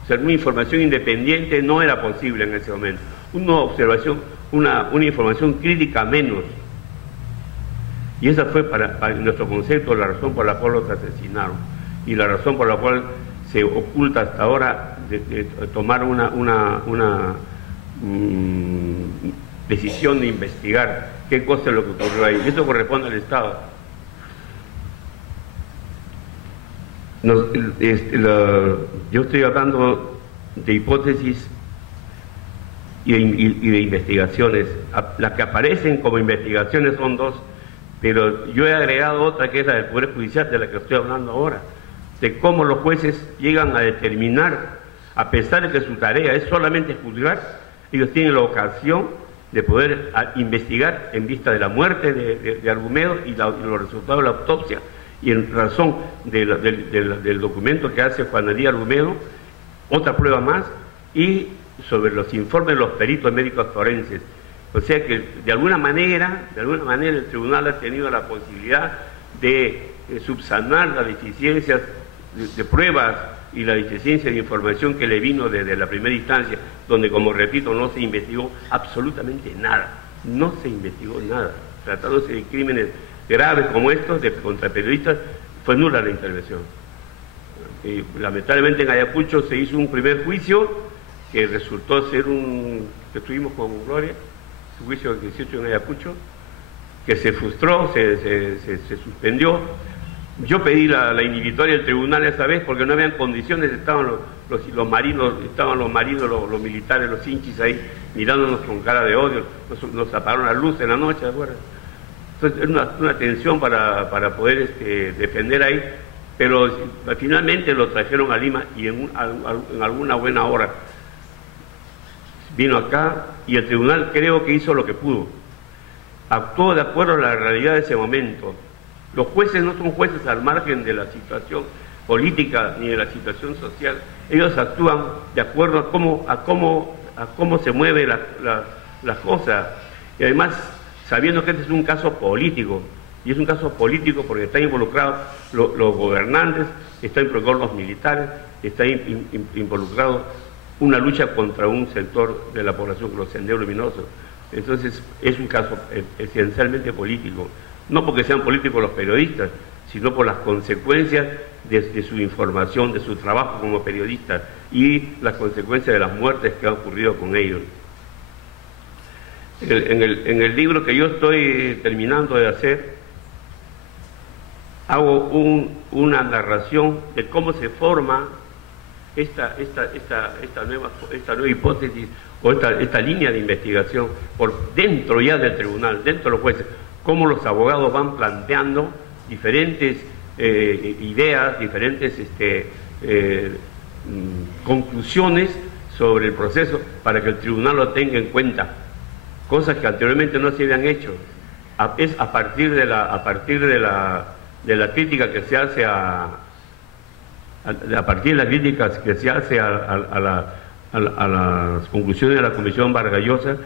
O sea, una información independiente no era posible en ese momento. Una información crítica menos. Y esa fue para nuestro concepto la razón por la cual los asesinaron y la razón por la cual se oculta hasta ahora de tomar una decisión de investigar qué cosa es lo que ocurrió ahí. Eso corresponde al Estado. Yo estoy hablando de hipótesis y de investigaciones. Las que aparecen como investigaciones son 2, pero yo he agregado otra que es la del Poder Judicial, de la que estoy hablando ahora, de cómo los jueces llegan a determinar, a pesar de que su tarea es solamente juzgar, ellos tienen la ocasión de poder investigar en vista de la muerte de Argumedo y los resultados de la autopsia, Y en razón del documento que hace Juan Elías Argumedo, otra prueba más, y sobre los informes de los peritos médicos forenses. O sea que de alguna manera el tribunal ha tenido la posibilidad de subsanar las deficiencias de pruebas y la deficiencia de información que le vino desde la primera instancia, donde, como repito, no se investigó absolutamente nada. No se investigó nada. Tratándose de crímenes graves como estos, contra periodistas, fue nula la intervención. Y, lamentablemente en Ayacucho se hizo un primer juicio que resultó ser que estuvimos con Gloria, un juicio del 18 en Ayacucho, que se frustró, se suspendió. Yo pedí la inhibitoria del tribunal esa vez porque no habían condiciones, estaban los marinos, los militares, los hinchis ahí mirándonos con cara de odio, nos apagaron la luz en la noche, ¿acuerdas? Entonces era una tensión para poder defender ahí, pero finalmente lo trajeron a Lima y en alguna buena hora vino acá y el tribunal creo que hizo lo que pudo, actuó de acuerdo a la realidad de ese momento. Los jueces no son jueces al margen de la situación política ni de la situación social, ellos actúan de acuerdo a cómo se mueve las cosas, y además sabiendo que este es un caso político, y es un caso político porque están involucrados los gobernantes, están involucrados los militares, está involucrado una lucha contra un sector de la población, los senderos luminosos. Entonces es un caso esencialmente político, no porque sean políticos los periodistas, sino por las consecuencias de su información, de su trabajo como periodistas y las consecuencias de las muertes que han ocurrido con ellos. En el libro que yo estoy terminando de hacer, hago una narración de cómo se forma esta nueva hipótesis o esta línea de investigación por dentro ya del tribunal, dentro de los jueces, cómo los abogados van planteando diferentes ideas, diferentes conclusiones sobre el proceso para que el tribunal lo tenga en cuenta, cosas que anteriormente no se habían hecho. Es a partir de la crítica que se hace a partir de las críticas que se hace a las conclusiones de la Comisión Vargas Llosa,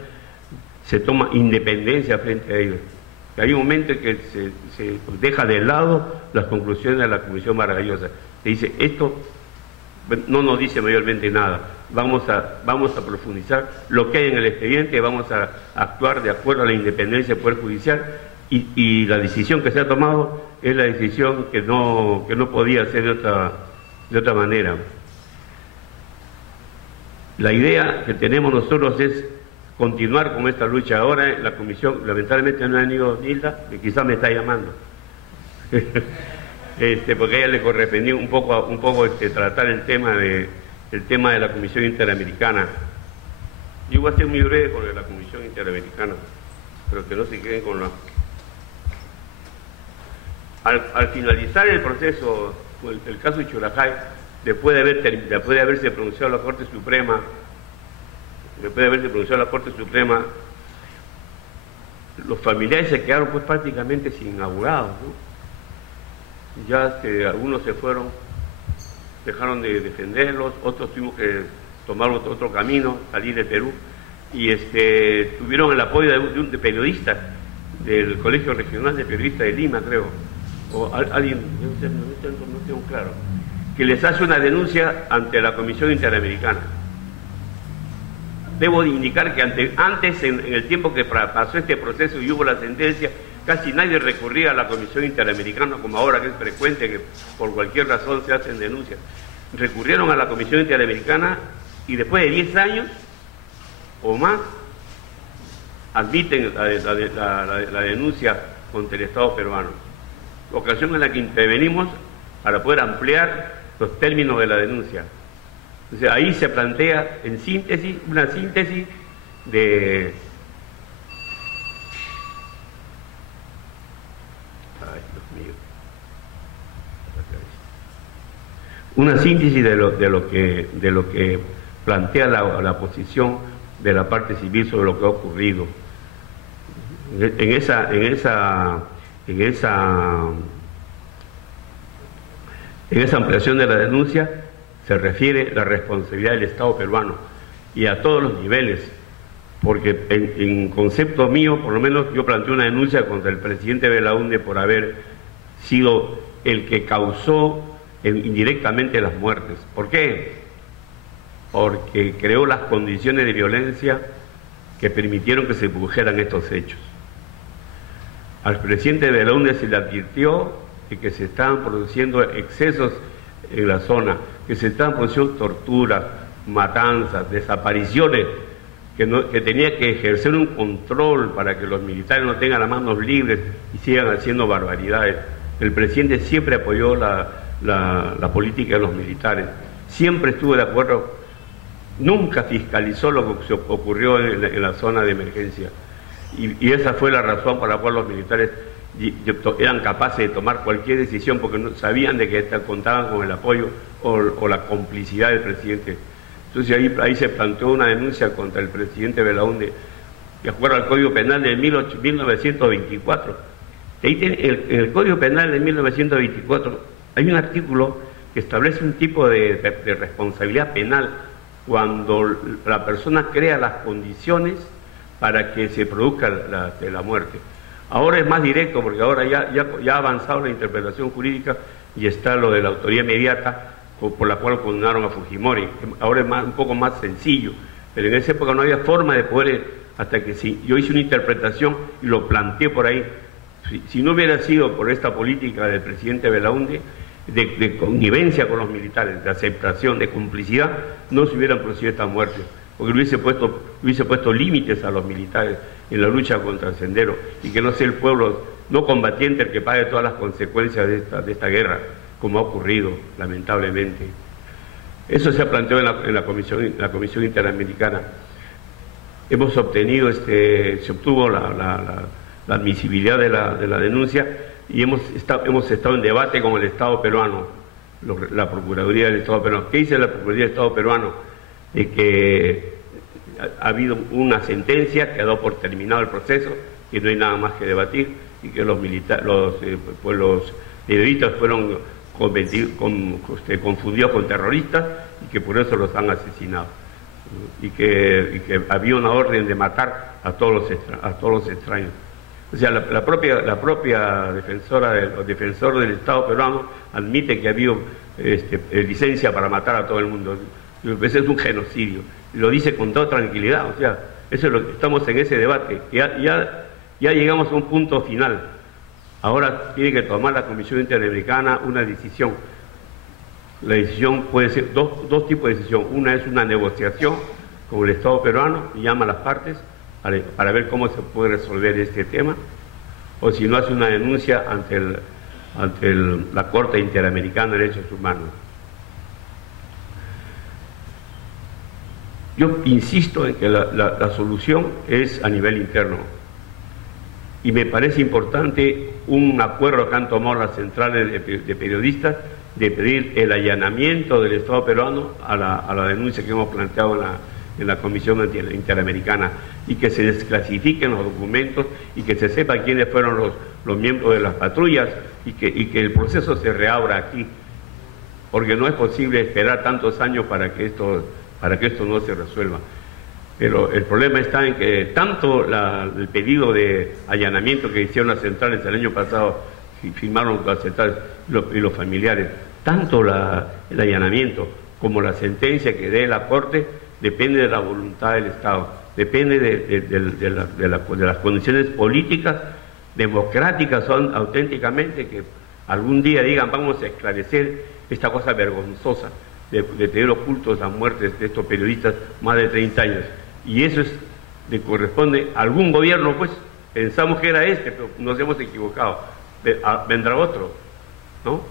se toma independencia frente a ellos. Hay un momento en que se deja de lado las conclusiones de la Comisión Vargas Llosa. Se dice, esto no nos dice mayormente nada, vamos a profundizar lo que hay en el expediente, vamos a actuar de acuerdo a la independencia del Poder Judicial, y la decisión que se ha tomado es la decisión que no podía ser de otra manera. La idea que tenemos nosotros es continuar con esta lucha. Ahora la comisión, lamentablemente no ha venido Nilda, que quizás me está llamando, porque a ella le correspondía un poco tratar el tema de la Comisión Interamericana. Yo voy a ser muy breve con la Comisión Interamericana, pero que no se queden con la... Al finalizar el proceso, el caso de Churajay, después de haberse pronunciado la Corte Suprema, los familiares se quedaron pues prácticamente sin abogados, ¿no? Ya algunos se fueron, dejaron de defenderlos, otros tuvimos que tomar otro camino, salir de Perú, y tuvieron el apoyo de periodistas del Colegio Regional de Periodistas de Lima, creo, o alguien, no tengo claro, que les hace una denuncia ante la Comisión Interamericana. Debo de indicar que antes, en el tiempo que pasó este proceso y hubo la sentencia, casi nadie recurría a la Comisión Interamericana, como ahora que es frecuente que por cualquier razón se hacen denuncias. Recurrieron a la Comisión Interamericana y después de 10 años o más admiten la denuncia contra el Estado peruano. Ocasión en la que intervenimos para poder ampliar los términos de la denuncia. Entonces ahí se plantea en síntesis, una síntesis de... Ay, Dios mío. Una síntesis de lo que plantea la posición de la parte civil sobre lo que ha ocurrido. En En esa ampliación de la denuncia se refiere la responsabilidad del Estado peruano y a todos los niveles, porque en concepto mío, por lo menos yo planteé una denuncia contra el presidente Belaúnde por haber sido el que causó indirectamente las muertes. ¿Por qué? Porque creó las condiciones de violencia que permitieron que se produjeran estos hechos. Al presidente Belaúnde se le advirtió de que se estaban produciendo excesos en la zona, que se estaban produciendo torturas, matanzas, desapariciones, que tenía que ejercer un control para que los militares no tengan las manos libres y sigan haciendo barbaridades. El presidente siempre apoyó la política de los militares, siempre estuvo de acuerdo, nunca fiscalizó lo que se ocurrió en la zona de emergencia. Y esa fue la razón por la cual los militares eran capaces de tomar cualquier decisión, porque no sabían de que contaban con el apoyo o la complicidad del presidente. Entonces ahí se planteó una denuncia contra el presidente Belaúnde, de acuerdo al Código Penal de 1924. En el Código Penal de 1924 hay un artículo que establece un tipo de responsabilidad penal cuando la persona crea las condiciones para que se produzca la muerte. Ahora es más directo, porque ahora ya ha avanzado la interpretación jurídica y está lo de la autoría inmediata, por la cual condenaron a Fujimori. Ahora es un poco más sencillo, pero en esa época no había forma de poder, hasta que yo hice una interpretación y lo planteé por ahí. Si no hubiera sido por esta política del presidente Belaúnde, de connivencia con los militares, de aceptación, de complicidad, no se hubieran producido estas muertes, porque hubiese puesto límites a los militares en la lucha contra el Sendero, y que no sea el pueblo no combatiente el que pague todas las consecuencias de esta guerra, como ha ocurrido, lamentablemente. Eso se ha planteado en la Comisión Interamericana. Hemos obtenido, se obtuvo la admisibilidad de la denuncia, y hemos estado en debate con el Estado peruano, la Procuraduría del Estado peruano. ¿Qué dice la Procuraduría del Estado peruano? De que ha habido una sentencia que ha dado por terminado el proceso, que no hay nada más que debatir, y que los periodistas fueron confundidos con terroristas y que por eso los han asesinado, y que había una orden de matar a todos los extraños. O sea, la propia defensor del Estado peruano admite que ha habido licencia para matar a todo el mundo. Ese es un genocidio, y lo dice con toda tranquilidad. O sea, estamos en ese debate, ya llegamos a un punto final. Ahora tiene que tomar la Comisión Interamericana una decisión. La decisión puede ser dos tipos de decisión. Una es una negociación con el Estado peruano, y llama a las partes para ver cómo se puede resolver este tema, o si no, hace una denuncia ante la Corte Interamericana de Derechos Humanos. Yo insisto en que la solución es a nivel interno, y me parece importante un acuerdo que han tomado las centrales de periodistas de pedir el allanamiento del Estado peruano a la denuncia que hemos planteado en la Comisión Interamericana, y que se desclasifiquen los documentos y que se sepa quiénes fueron los miembros de las patrullas, y que el proceso se reabra aquí, porque no es posible esperar tantos años para que esto no se resuelva. Pero el problema está en que tanto el pedido de allanamiento que hicieron las centrales el año pasado, firmaron las centrales y los familiares, tanto el allanamiento como la sentencia que dé la Corte depende de la voluntad del Estado, depende de las condiciones políticas, democráticas, son auténticamente, que algún día digan vamos a esclarecer esta cosa vergonzosa de tener ocultos las muertes de estos periodistas más de 30 años. Y eso le corresponde a algún gobierno, pues. Pensamos que era pero nos hemos equivocado. Vendrá otro, ¿no?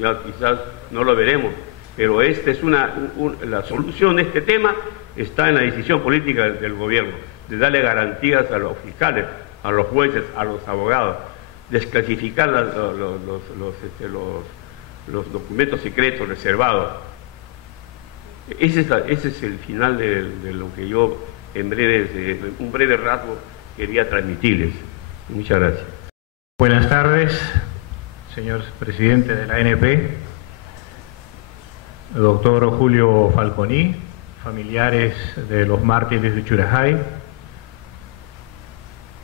Ya quizás no lo veremos, pero esta es la solución de este tema está en la decisión política del gobierno, de darle garantías a los fiscales, a los jueces, a los abogados, desclasificar los documentos secretos reservados. Ese es el final de lo que yo un breve rasgo quería transmitirles. Muchas gracias. Buenas tardes, señor presidente de la ANP, doctor Julio Falconi, familiares de los mártires de Churajay,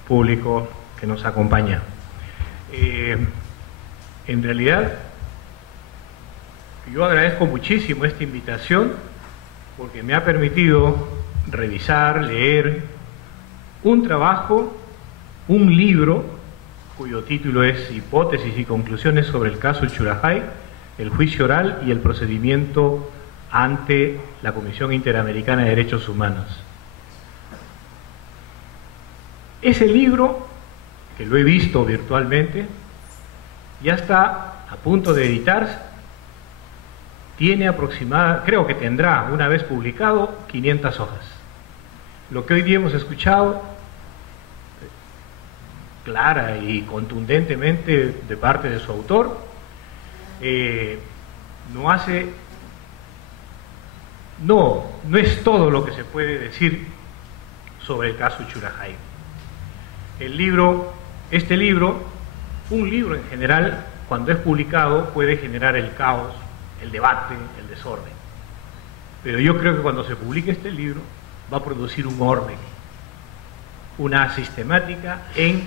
público que nos acompaña. En realidad, yo agradezco muchísimo esta invitación porque me ha permitido revisar, leer un trabajo, un libro, cuyo título es Hipótesis y conclusiones sobre el caso Churajay, el juicio oral y el procedimiento ante la Comisión Interamericana de Derechos Humanos. Ese libro, que lo he visto virtualmente, ya está a punto de editarse. Tiene aproximadamente, creo que tendrá, una vez publicado, 500 hojas. Lo que hoy día hemos escuchado, clara y contundentemente de parte de su autor, no es todo lo que se puede decir sobre el caso Churajay. Este libro, un libro en general, cuando es publicado, puede generar el caos, el debate, el desorden. Pero yo creo que cuando se publique este libro va a producir un orden, una sistemática en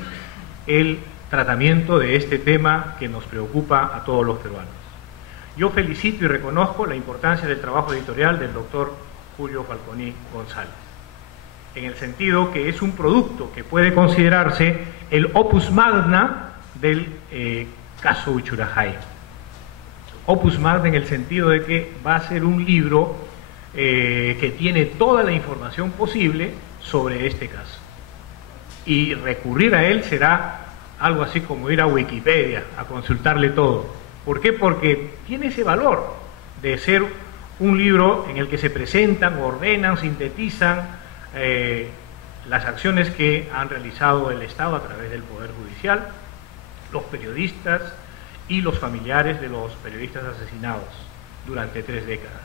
el tratamiento de este tema que nos preocupa a todos los peruanos. Yo felicito y reconozco la importancia del trabajo editorial del doctor Julio Falconi González, en el sentido que es un producto que puede considerarse el opus magna del caso Churajay. Opus magna en el sentido de que va a ser un libro que tiene toda la información posible sobre este caso. Y recurrir a él será algo así como ir a Wikipedia a consultarle todo. ¿Por qué? Porque tiene ese valor de ser un libro en el que se presentan, ordenan, sintetizan las acciones que han realizado el Estado a través del Poder Judicial, los periodistas y los familiares de los periodistas asesinados durante 3 décadas.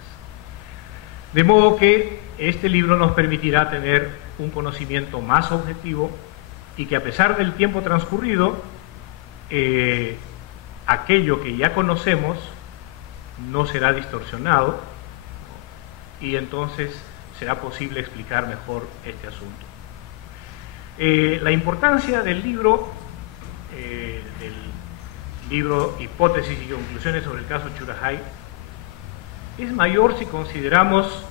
De modo que este libro nos permitirá tener un conocimiento más objetivo y que, a pesar del tiempo transcurrido, aquello que ya conocemos no será distorsionado y entonces será posible explicar mejor este asunto. La importancia del libro Hipótesis y conclusiones sobre el caso Churajay es mayor si consideramos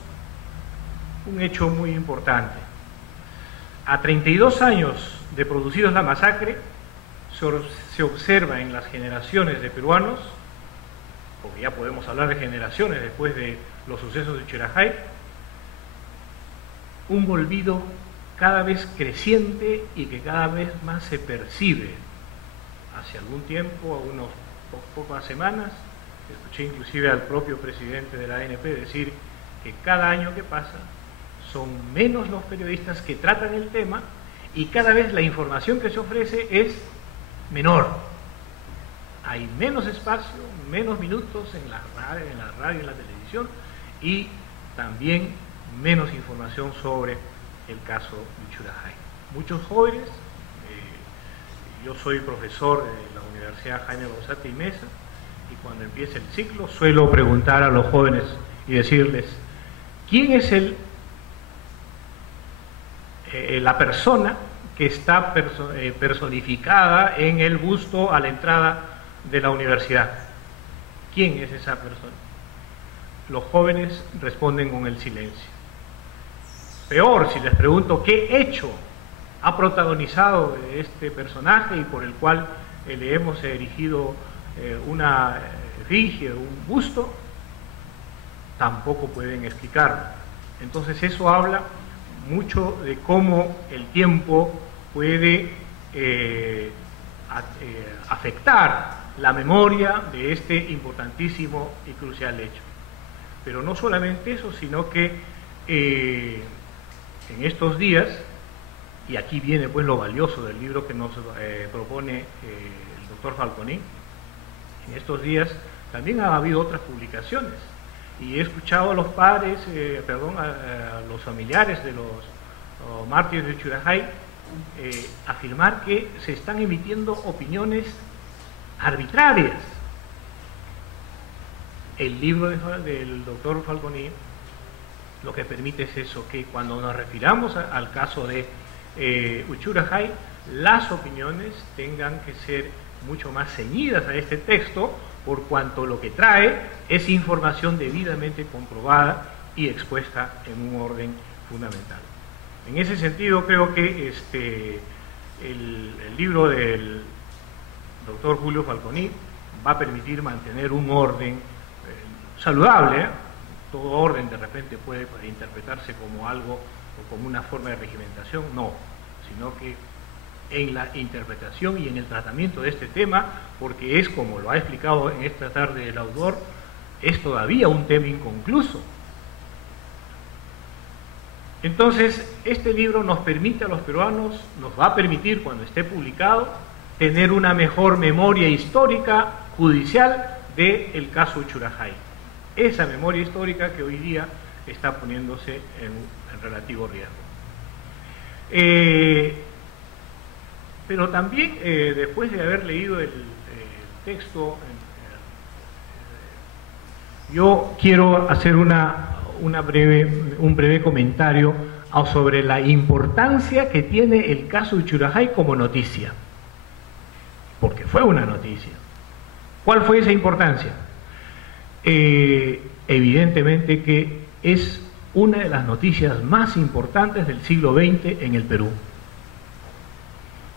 un hecho muy importante. A 32 años de producidos la masacre, se observa en las generaciones de peruanos, porque ya podemos hablar de generaciones después de los sucesos de Churajay, un olvido cada vez creciente y que cada vez más se percibe. Hace algún tiempo, unas pocas semanas, escuché inclusive al propio presidente de la ANP decir que cada año que pasa son menos los periodistas que tratan el tema y cada vez la información que se ofrece es menor. Hay menos espacio, menos minutos en la radio y en la televisión y también menos información sobre el caso de Churajay. Muchos jóvenes, yo soy profesor de la Universidad Jaime Bauzate y Mesa, y cuando empieza el ciclo suelo preguntar a los jóvenes y decirles: ¿quién es la persona que está personificada en el busto a la entrada de la universidad? ¿Quién es esa persona? Los jóvenes responden con el silencio. Peor, si les pregunto qué hecho ha protagonizado este personaje y por el cual le hemos erigido una efigie, un busto, tampoco pueden explicarlo. Entonces eso habla mucho de cómo el tiempo puede afectar la memoria de este importantísimo y crucial hecho. Pero no solamente eso, sino que en estos días, y aquí viene pues lo valioso del libro que nos propone el doctor Falconi, en estos días también ha habido otras publicaciones y he escuchado a los padres, a los familiares de los mártires de Churajay afirmar que se están emitiendo opiniones arbitrarias. El libro del doctor Falconi lo que permite es eso, que cuando nos refiramos al caso de Uchurajay, las opiniones tengan que ser mucho más ceñidas a este texto, por cuanto lo que trae es información debidamente comprobada y expuesta en un orden fundamental. En ese sentido, creo que el libro del doctor Julio Falconi va a permitir mantener un orden saludable. Todo orden de repente puede interpretarse como algo o como una forma de regimentación, no, sino que en la interpretación y en el tratamiento de este tema, porque es, como lo ha explicado en esta tarde el autor, es todavía un tema inconcluso. Entonces, este libro nos permite a los peruanos, nos va a permitir, cuando esté publicado, tener una mejor memoria histórica judicial del caso Uchurajay. Esa memoria histórica que hoy día está poniéndose en relativo riesgo. Pero también, después de haber leído el texto, yo quiero hacer un breve comentario sobre la importancia que tiene el caso Uchurajay como noticia, porque fue una noticia. ¿Cuál fue esa importancia? Evidentemente que es una de las noticias más importantes del siglo XX en el Perú.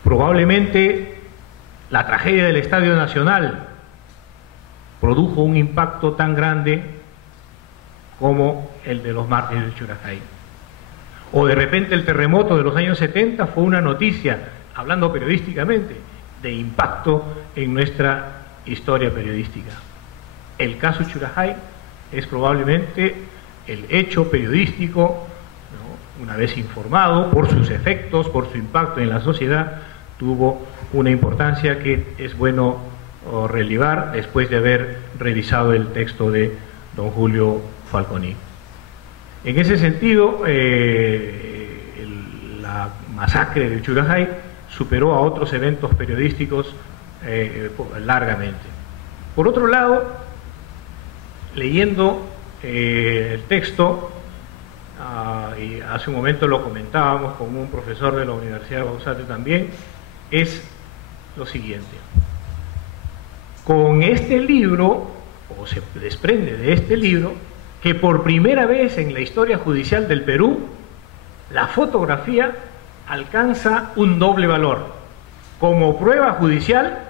Probablemente la tragedia del Estadio Nacional produjo un impacto tan grande como el de los mártires de Uchurajay. O de repente el terremoto de los años 70 fue una noticia, hablando periodísticamente, de impacto en nuestra historia periodística. El caso Uchurajay es probablemente el hecho periodístico, ¿no?, una vez informado por sus efectos, por su impacto en la sociedad, tuvo una importancia que es bueno relevar después de haber revisado el texto de don Julio Falconi. En ese sentido, la masacre de Uchurajay superó a otros eventos periodísticos largamente. Por otro lado, leyendo el texto, y hace un momento lo comentábamos con un profesor de la Universidad de Bausate también, es lo siguiente. Con este libro, o se desprende de este libro, que por primera vez en la historia judicial del Perú, la fotografía alcanza un doble valor. Como prueba judicial,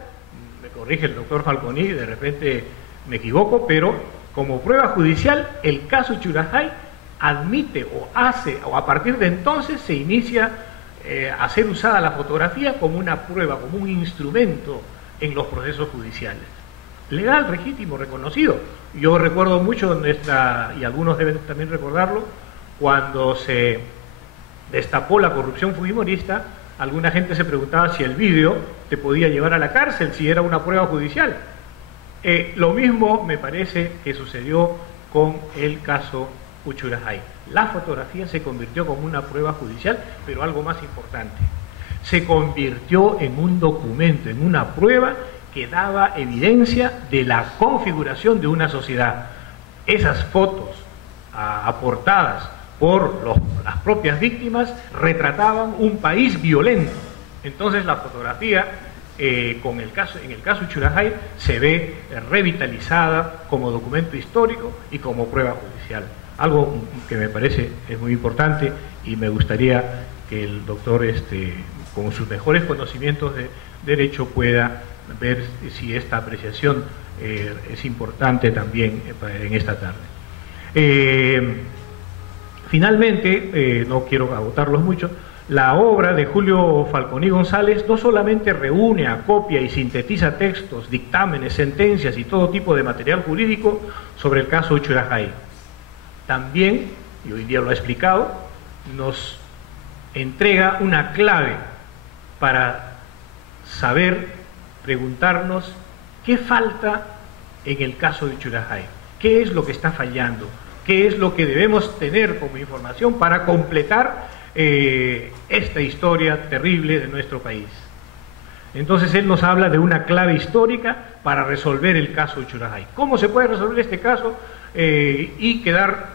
me corrige el doctor Falconi, de repente me equivoco, pero como prueba judicial, el caso Uchurajay admite o hace, o a partir de entonces se inicia a ser usada la fotografía como una prueba, como un instrumento en los procesos judiciales. Legal, legítimo, reconocido. Yo recuerdo mucho y algunos deben también recordarlo, cuando se destapó la corrupción fujimorista, alguna gente se preguntaba si el vídeo te podía llevar a la cárcel, si era una prueba judicial. Lo mismo me parece que sucedió con el caso Uchurajay. La fotografía se convirtió como una prueba judicial, pero algo más importante, se convirtió en un documento, en una prueba que daba evidencia de la configuración de una sociedad. Esas fotos aportadas por las propias víctimas retrataban un país violento. Entonces la fotografía en el caso Uchurajay se ve revitalizada como documento histórico y como prueba judicial. Algo que me parece es muy importante y me gustaría que el doctor, con sus mejores conocimientos de derecho, pueda ver si esta apreciación es importante también en esta tarde. Finalmente, no quiero agotarlos mucho, la obra de Julio Falconi González no solamente reúne, acopia y sintetiza textos, dictámenes, sentencias y todo tipo de material jurídico sobre el caso Uchurajay. También, y hoy día lo ha explicado, nos entrega una clave para saber, preguntarnos qué falta en el caso de Uchurajay, qué es lo que está fallando, qué es lo que debemos tener como información para completar esta historia terrible de nuestro país. Entonces él nos habla de una clave histórica para resolver el caso Uchurajay. ¿Cómo se puede resolver este caso y quedar,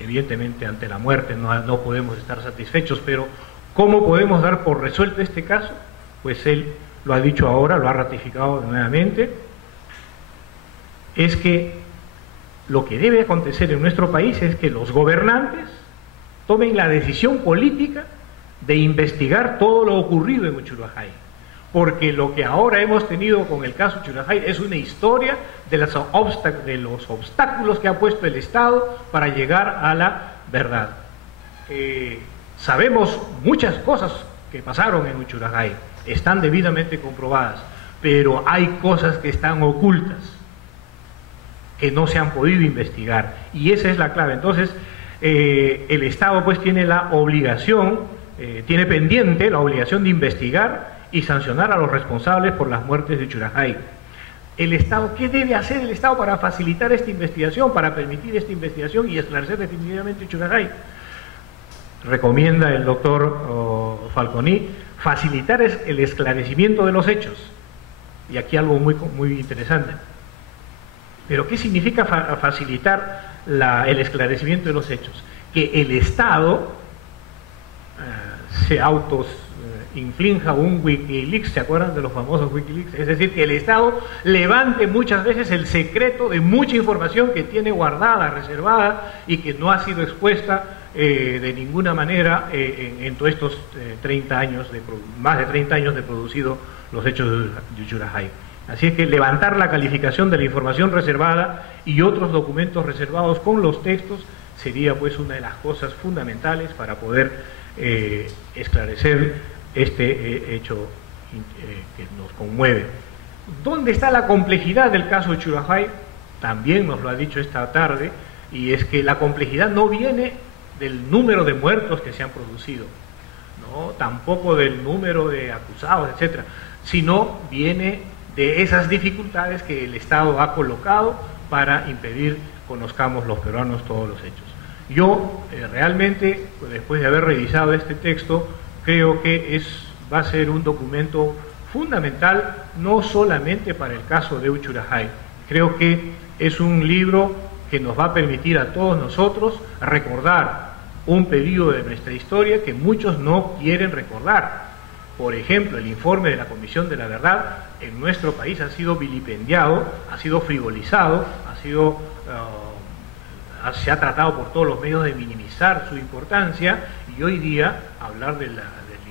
evidentemente ante la muerte no podemos estar satisfechos, pero ¿cómo podemos dar por resuelto este caso? Pues él lo ha dicho ahora, lo ha ratificado nuevamente, es que lo que debe acontecer en nuestro país es que los gobernantes tomen la decisión política de investigar todo lo ocurrido en Uchurajay, porque lo que ahora hemos tenido con el caso Uchurajay es una historia de los obstáculos que ha puesto el Estado para llegar a la verdad. Sabemos muchas cosas que pasaron en Uchurajay, están debidamente comprobadas, pero hay cosas que están ocultas, que no se han podido investigar, y esa es la clave. Entonces, el Estado pues tiene la obligación, tiene pendiente la obligación de investigar y sancionar a los responsables por las muertes de Uchurajay. El Estado, ¿qué debe hacer el Estado para facilitar esta investigación, para permitir esta investigación y esclarecer definitivamente Uchurajay? Recomienda el doctor Falconi facilitar el esclarecimiento de los hechos. Y aquí algo muy interesante. Pero ¿qué significa facilitar el esclarecimiento de los hechos? Que el Estado se inflinja un Wikileaks, ¿se acuerdan de los famosos Wikileaks? Es decir, que el Estado levante muchas veces el secreto de mucha información que tiene guardada, reservada y que no ha sido expuesta de ninguna manera en todos estos 30 años, más de 30 años de producido los hechos de Uchurajay. Así es que levantar la calificación de la información reservada y otros documentos reservados con los textos sería pues una de las cosas fundamentales para poder esclarecer este hecho que nos conmueve. ¿Dónde está la complejidad del caso Uchurajay? También nos lo ha dicho esta tarde, y es que la complejidad no viene del número de muertos que se han producido, ¿no? Tampoco del número de acusados, etcétera, sino viene de esas dificultades que el Estado ha colocado para impedir conozcamos los peruanos todos los hechos. Yo realmente, después de haber revisado este texto, creo que va a ser un documento fundamental, no solamente para el caso de Uchurajay. Creo que es un libro que nos va a permitir a todos nosotros recordar un periodo de nuestra historia que muchos no quieren recordar. Por ejemplo, el informe de la Comisión de la Verdad en nuestro país ha sido vilipendiado, ha sido frivolizado, se ha tratado por todos los medios de minimizar su importancia, y hoy día hablar del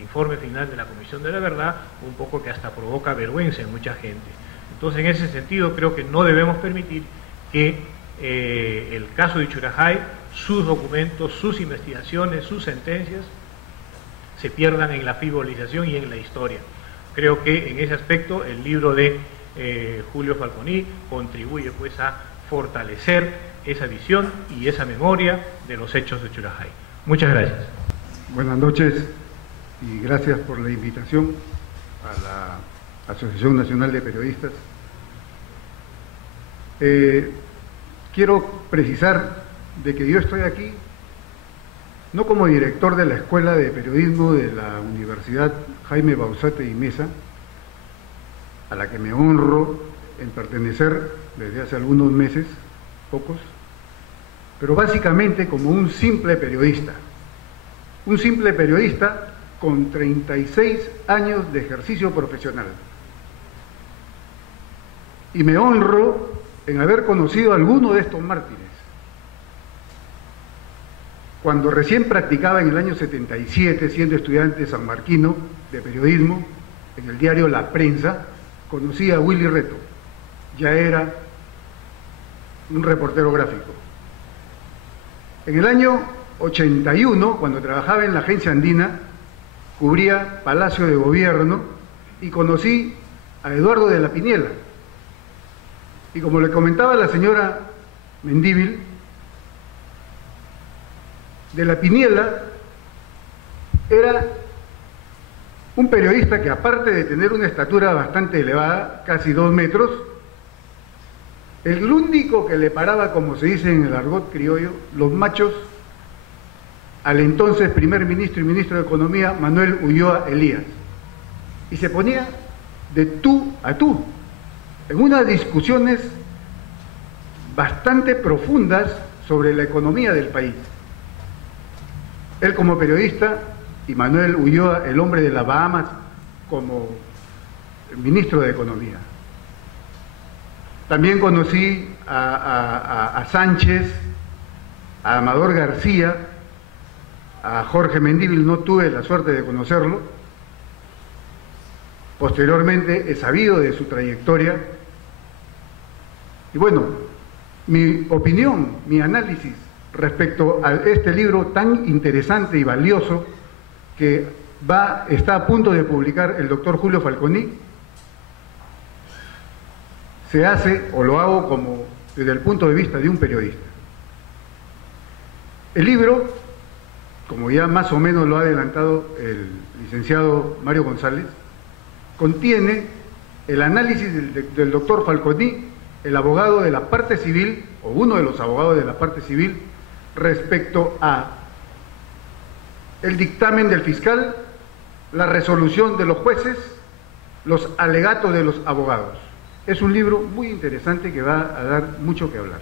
informe final de la Comisión de la Verdad un poco que hasta provoca vergüenza en mucha gente. Entonces, en ese sentido, creo que no debemos permitir que el caso de Uchurajay, sus documentos, sus investigaciones, sus sentencias se pierdan en la frivolización y en la historia. Creo que en ese aspecto el libro de Julio Falconi contribuye pues a fortalecer esa visión y esa memoria de los hechos de Uchurajay. Muchas gracias. Buenas noches y gracias por la invitación a la Asociación Nacional de Periodistas. Quiero precisar de que yo estoy aquí no como director de la Escuela de Periodismo de la Universidad Jaime Bauzate y Mesa, a la que me honro en pertenecer desde hace algunos meses, pocos, pero básicamente como un simple periodista con 36 años de ejercicio profesional. Y me honro en haber conocido a alguno de estos mártires. Cuando recién practicaba en el año 77, siendo estudiante sanmarquino de periodismo, en el diario La Prensa, conocí a Willy Reto. Ya era un reportero gráfico. En el año 81, cuando trabajaba en la agencia andina, cubría Palacio de Gobierno y conocí a Eduardo de la Piniela. Y como le comentaba la señora Mendívil, de la Piniela era un periodista que, aparte de tener una estatura bastante elevada, casi 2 metros, el único que le paraba, como se dice en el argot criollo, los machos al entonces primer ministro y ministro de Economía, Manuel Ulloa Elías. y se ponía de tú a tú, en unas discusiones bastante profundas sobre la economía del país. Él como periodista y Manuel Ulloa, el hombre de las Bahamas, como ministro de Economía. También conocí a Sánchez, a Amador García, a Jorge Mendívil, no tuve la suerte de conocerlo. Posteriormente he sabido de su trayectoria. Y bueno, mi opinión, mi análisis respecto a este libro tan interesante y valioso que está a punto de publicar el doctor Julio Falconi, se hace o lo hago como desde el punto de vista de un periodista. El libro, como ya más o menos lo ha adelantado el licenciado Mario González, contiene el análisis del doctor Falconi, el abogado de la parte civil, o uno de los abogados de la parte civil, respecto a el dictamen del fiscal, la resolución de los jueces, los alegatos de los abogados. Es un libro muy interesante que va a dar mucho que hablar.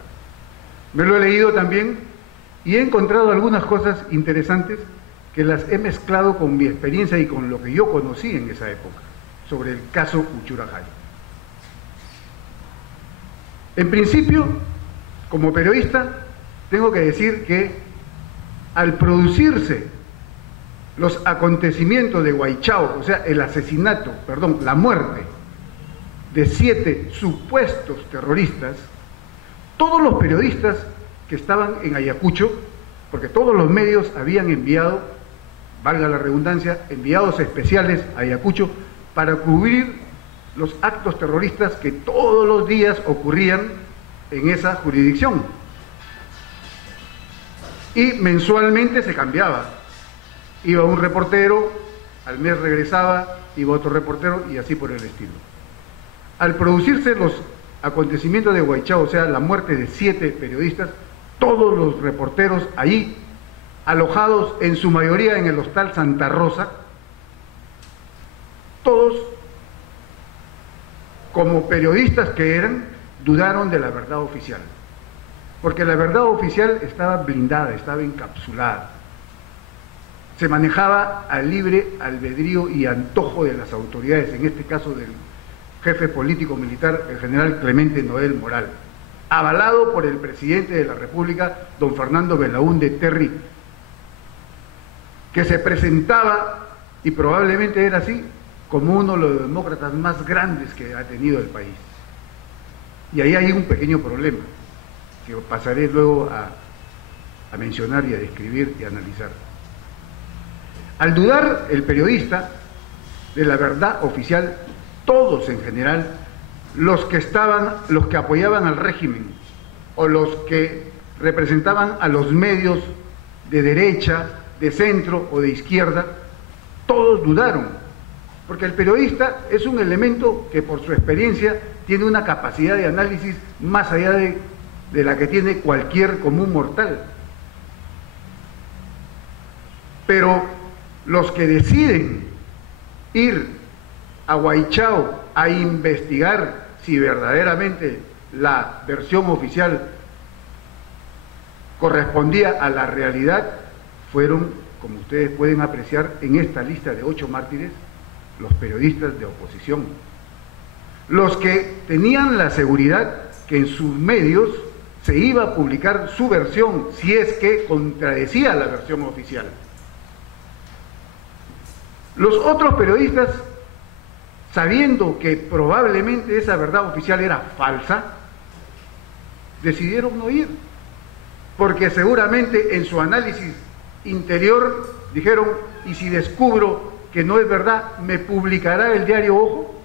Me lo he leído también y he encontrado algunas cosas interesantes que las he mezclado con mi experiencia y con lo que yo conocí en esa época sobre el caso Uchurajay. En principio, como periodista, tengo que decir que al producirse los acontecimientos de Guaychao, o sea, la muerte de 7 supuestos terroristas, todos los periodistas que estaban en Ayacucho, porque todos los medios habían enviado, valga la redundancia, enviados especiales a Ayacucho para cubrir los actos terroristas que todos los días ocurrían en esa jurisdicción. Y mensualmente se cambiaba. Iba un reportero, al mes regresaba, iba otro reportero y así por el estilo. Al producirse los acontecimientos de Guaychao, o sea, la muerte de 7 periodistas, todos los reporteros allí, alojados en su mayoría en el Hostal Santa Rosa, todos, como periodistas que eran, dudaron de la verdad oficial. Porque la verdad oficial estaba blindada, estaba encapsulada. Se manejaba al libre albedrío y antojo de las autoridades, en este caso del jefe político militar, el general Clemente Noel Moral, avalado por el presidente de la República, don Fernando Belaúnde Terry, que se presentaba, y probablemente era así, como uno de los demócratas más grandes que ha tenido el país. Y ahí hay un pequeño problema, que pasaré luego a mencionar y a describir y a analizar. Al dudar el periodista de la verdad oficial, todos en general, los que apoyaban al régimen o los que representaban a los medios de derecha, de centro o de izquierda, todos dudaron, porque el periodista es un elemento que por su experiencia tiene una capacidad de análisis más allá de la que tiene cualquier común mortal. Pero los que deciden ir a Guaychao a investigar si verdaderamente la versión oficial correspondía a la realidad, fueron, como ustedes pueden apreciar en esta lista de 8 mártires, los periodistas de oposición, los que tenían la seguridad que en sus medios se iba a publicar su versión si es que contradecía la versión oficial. Los otros periodistas, sabiendo que probablemente esa verdad oficial era falsa, decidieron no ir, porque seguramente en su análisis interior dijeron, y si descubro que no es verdad, ¿me publicará el diario Ojo?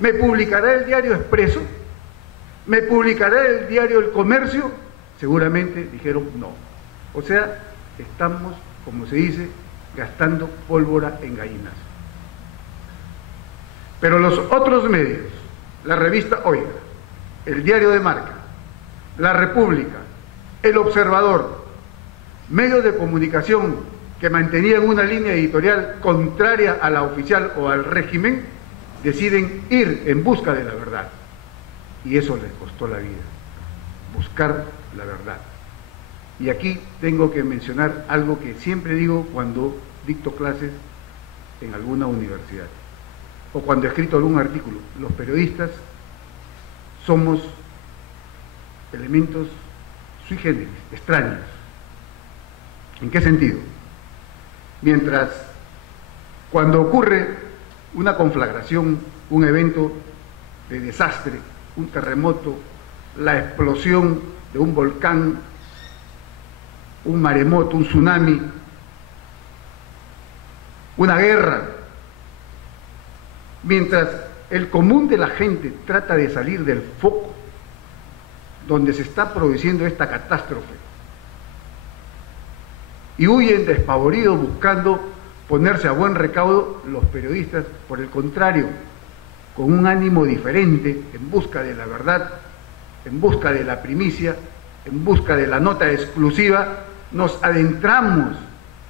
¿Me publicará el diario Expreso? ¿Me publicará el diario El Comercio? Seguramente dijeron no. O sea, estamos, como se dice, gastando pólvora en gallinas. Pero los otros medios, la revista Oiga, el Diario de Marca, La República, El Observador, medios de comunicación que mantenían una línea editorial contraria a la oficial o al régimen, deciden ir en busca de la verdad. Y eso les costó la vida, buscar la verdad. Y aquí tengo que mencionar algo que siempre digo cuando dicto clases en alguna universidad o cuando he escrito algún artículo. Los periodistas somos elementos sui generis, extraños. ¿En qué sentido? Mientras cuando ocurre una conflagración, un evento de desastre, un terremoto, la explosión de un volcán, un maremoto, un tsunami, una guerra, mientras el común de la gente trata de salir del foco donde se está produciendo esta catástrofe y huyen despavoridos buscando ponerse a buen recaudo, los periodistas, por el contrario, con un ánimo diferente, en busca de la verdad, en busca de la primicia, en busca de la nota exclusiva, nos adentramos,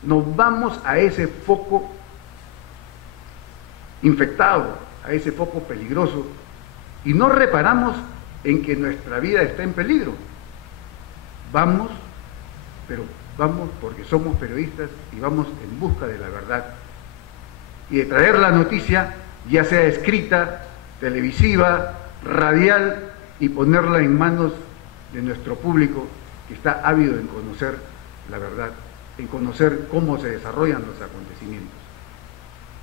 nos vamos a ese foco infectado, a ese foco peligroso, y no reparamos en que nuestra vida está en peligro. Vamos, pero vamos porque somos periodistas y vamos en busca de la verdad y de traer la noticia, ya sea escrita, televisiva, radial, y ponerla en manos de nuestro público que está ávido en conocer la verdad, en conocer cómo se desarrollan los acontecimientos.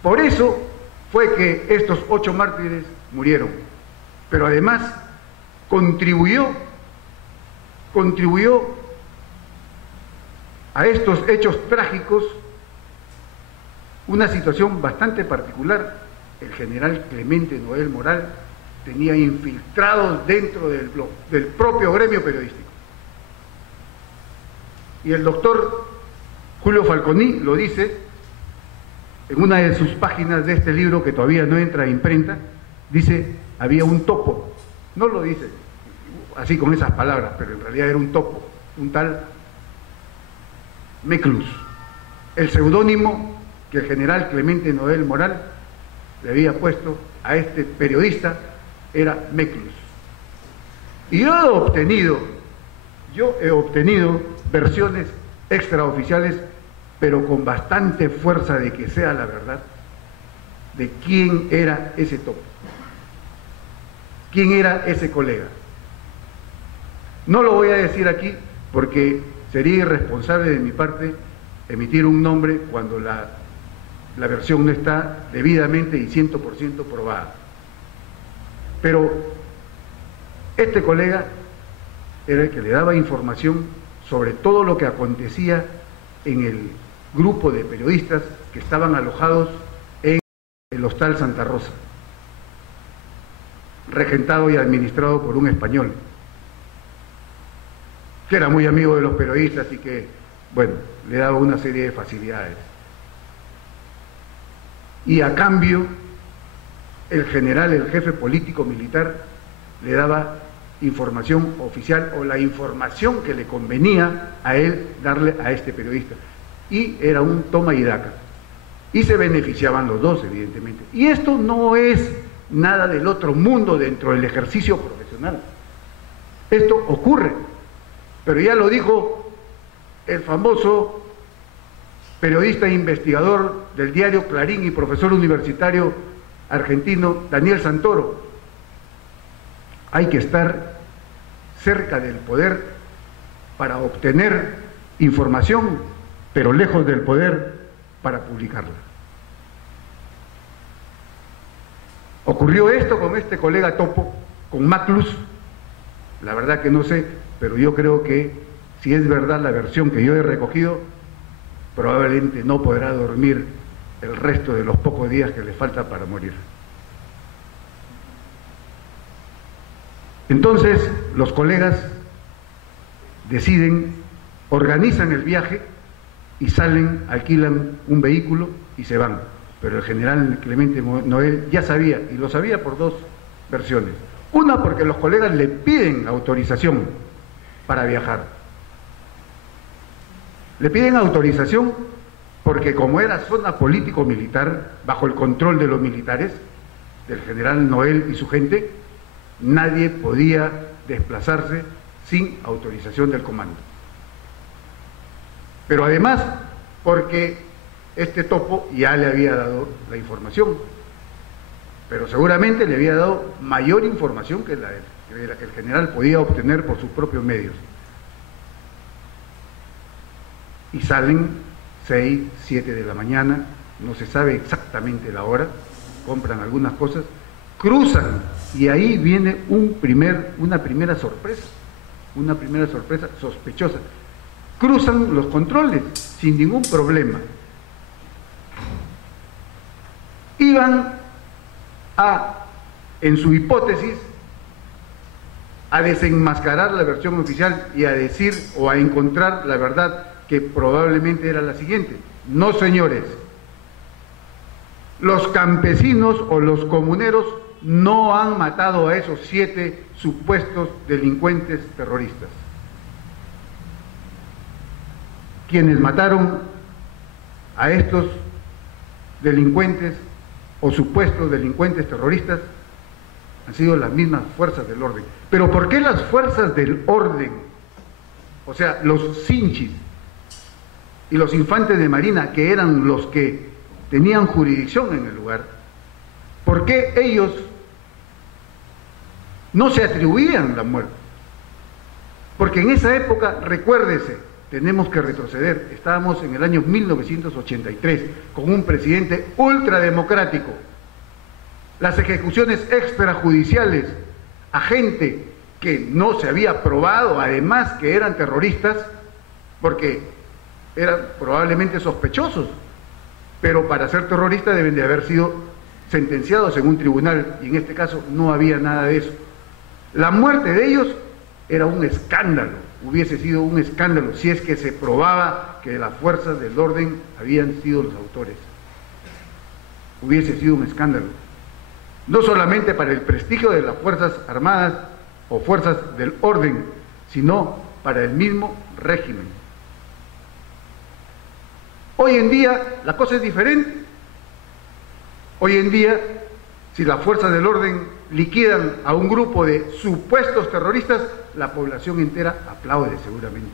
Por eso fue que estos 8 mártires murieron, pero además contribuyó a estos hechos trágicos una situación bastante particular. El general Clemente Noel Moral tenía infiltrados dentro del propio gremio periodístico. Y el doctor Julio Falconi lo dice en una de sus páginas de este libro que todavía no entra a imprenta, dice, había un topo, no lo dice así con esas palabras, pero en realidad era un topo, un tal Meclus, el seudónimo que el general Clemente Noel Moral le había puesto a este periodista era Meclus. Y yo he obtenido versiones extraoficiales, pero con bastante fuerza de que sea la verdad, de quién era ese topo, quién era ese colega. No lo voy a decir aquí porque sería irresponsable de mi parte emitir un nombre cuando la versión no está debidamente y 100% probada. Pero este colega era el que le daba información sobre todo lo que acontecía en el grupo de periodistas que estaban alojados en el Hostal Santa Rosa, regentado y administrado por un español, que era muy amigo de los periodistas y que, bueno, le daba una serie de facilidades. Y a cambio, el general, el jefe político militar, le daba información oficial o la información que le convenía a él darle a este periodista. Y era un toma y daca. Y se beneficiaban los dos, evidentemente. Y esto no es nada del otro mundo dentro del ejercicio profesional. Esto ocurre. Pero ya lo dijo el famoso periodista e investigador del diario Clarín y profesor universitario argentino Daniel Santoro. Hay que estar cerca del poder para obtener información, pero lejos del poder para publicarla. ¿Ocurrió esto con este colega topo, con Maclus? La verdad que no sé, pero yo creo que si es verdad la versión que yo he recogido, probablemente no podrá dormir el resto de los pocos días que le falta para morir. Entonces los colegas deciden, organizan el viaje y salen, alquilan un vehículo y se van. Pero el general Clemente Noel ya sabía, y lo sabía por dos versiones. Una, porque los colegas le piden autorización para viajar. Le piden autorización porque como era zona político-militar, bajo el control de los militares, del general Noel y su gente, nadie podía desplazarse sin autorización del comando. Pero además, porque este topo ya le había dado la información, pero seguramente le había dado mayor información que la que el general podía obtener por sus propios medios. Y salen 6, 7 de la mañana, no se sabe exactamente la hora, compran algunas cosas, cruzan, y ahí viene una primera sorpresa sospechosa. Cruzan los controles sin ningún problema. Iban en su hipótesis, a desenmascarar la versión oficial y a decir o a encontrar la verdad, que probablemente era la siguiente: no, señores, los campesinos o los comuneros no han matado a esos 7 supuestos delincuentes terroristas. Quienes mataron a estos delincuentes o supuestos delincuentes terroristas han sido las mismas fuerzas del orden. ¿Pero por qué las fuerzas del orden? O sea, los Sinchis y los infantes de marina, que eran los que tenían jurisdicción en el lugar, ¿por qué ellos no se atribuían la muerte? Porque en esa época, recuérdese, tenemos que retroceder, estábamos en el año 1983, con un presidente ultrademocrático. Las ejecuciones extrajudiciales a gente que no se había probado, además que eran terroristas, porque eran probablemente sospechosos, pero para ser terroristas deben de haber sido sentenciados en un tribunal, y en este caso no había nada de eso. La muerte de ellos era un escándalo, hubiese sido un escándalo si es que se probaba que las fuerzas del orden habían sido los autores. Hubiese sido un escándalo, no solamente para el prestigio de las Fuerzas Armadas o fuerzas del orden, sino para el mismo régimen. Hoy en día la cosa es diferente. Hoy en día, si las fuerzas del orden liquidan a un grupo de supuestos terroristas, la población entera aplaude seguramente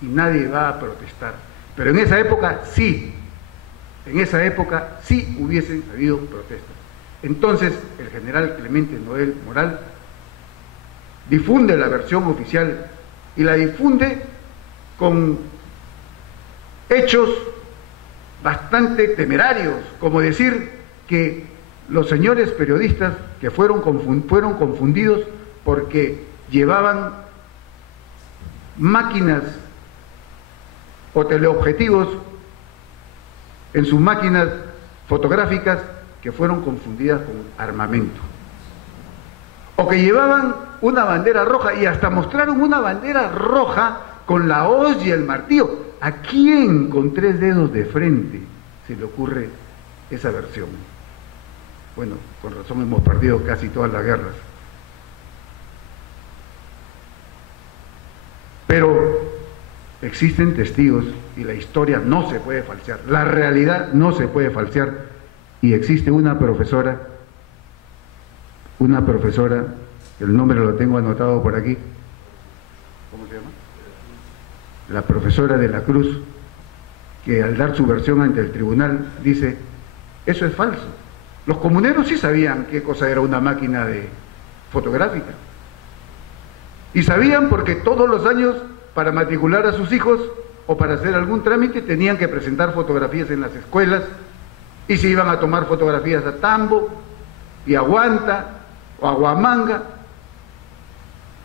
y nadie va a protestar. Pero en esa época sí hubiesen habido protestas. Entonces el general Clemente Noel Moral difunde la versión oficial y la difunde con hechos bastante temerarios, como decir que los señores periodistas que fueron confundidos porque llevaban máquinas o teleobjetivos en sus máquinas fotográficas, que fueron confundidas con armamento, o que llevaban una bandera roja, y hasta mostraron una bandera roja con la hoz y el martillo. ¿A quién con 3 dedos de frente se le ocurre esa versión? Bueno, con razón hemos perdido casi todas las guerras. Pero existen testigos y la historia no se puede falsear, la realidad no se puede falsear, y existe una profesora, el nombre lo tengo anotado por aquí, ¿cómo se llama? La profesora de la Cruz, que al dar su versión ante el tribunal dice: eso es falso. Los comuneros sí sabían qué cosa era una máquina fotográfica, y sabían porque todos los años, para matricular a sus hijos o para hacer algún trámite, tenían que presentar fotografías en las escuelas, y se iban a tomar fotografías a Tambo y a Huanta o a Huamanga.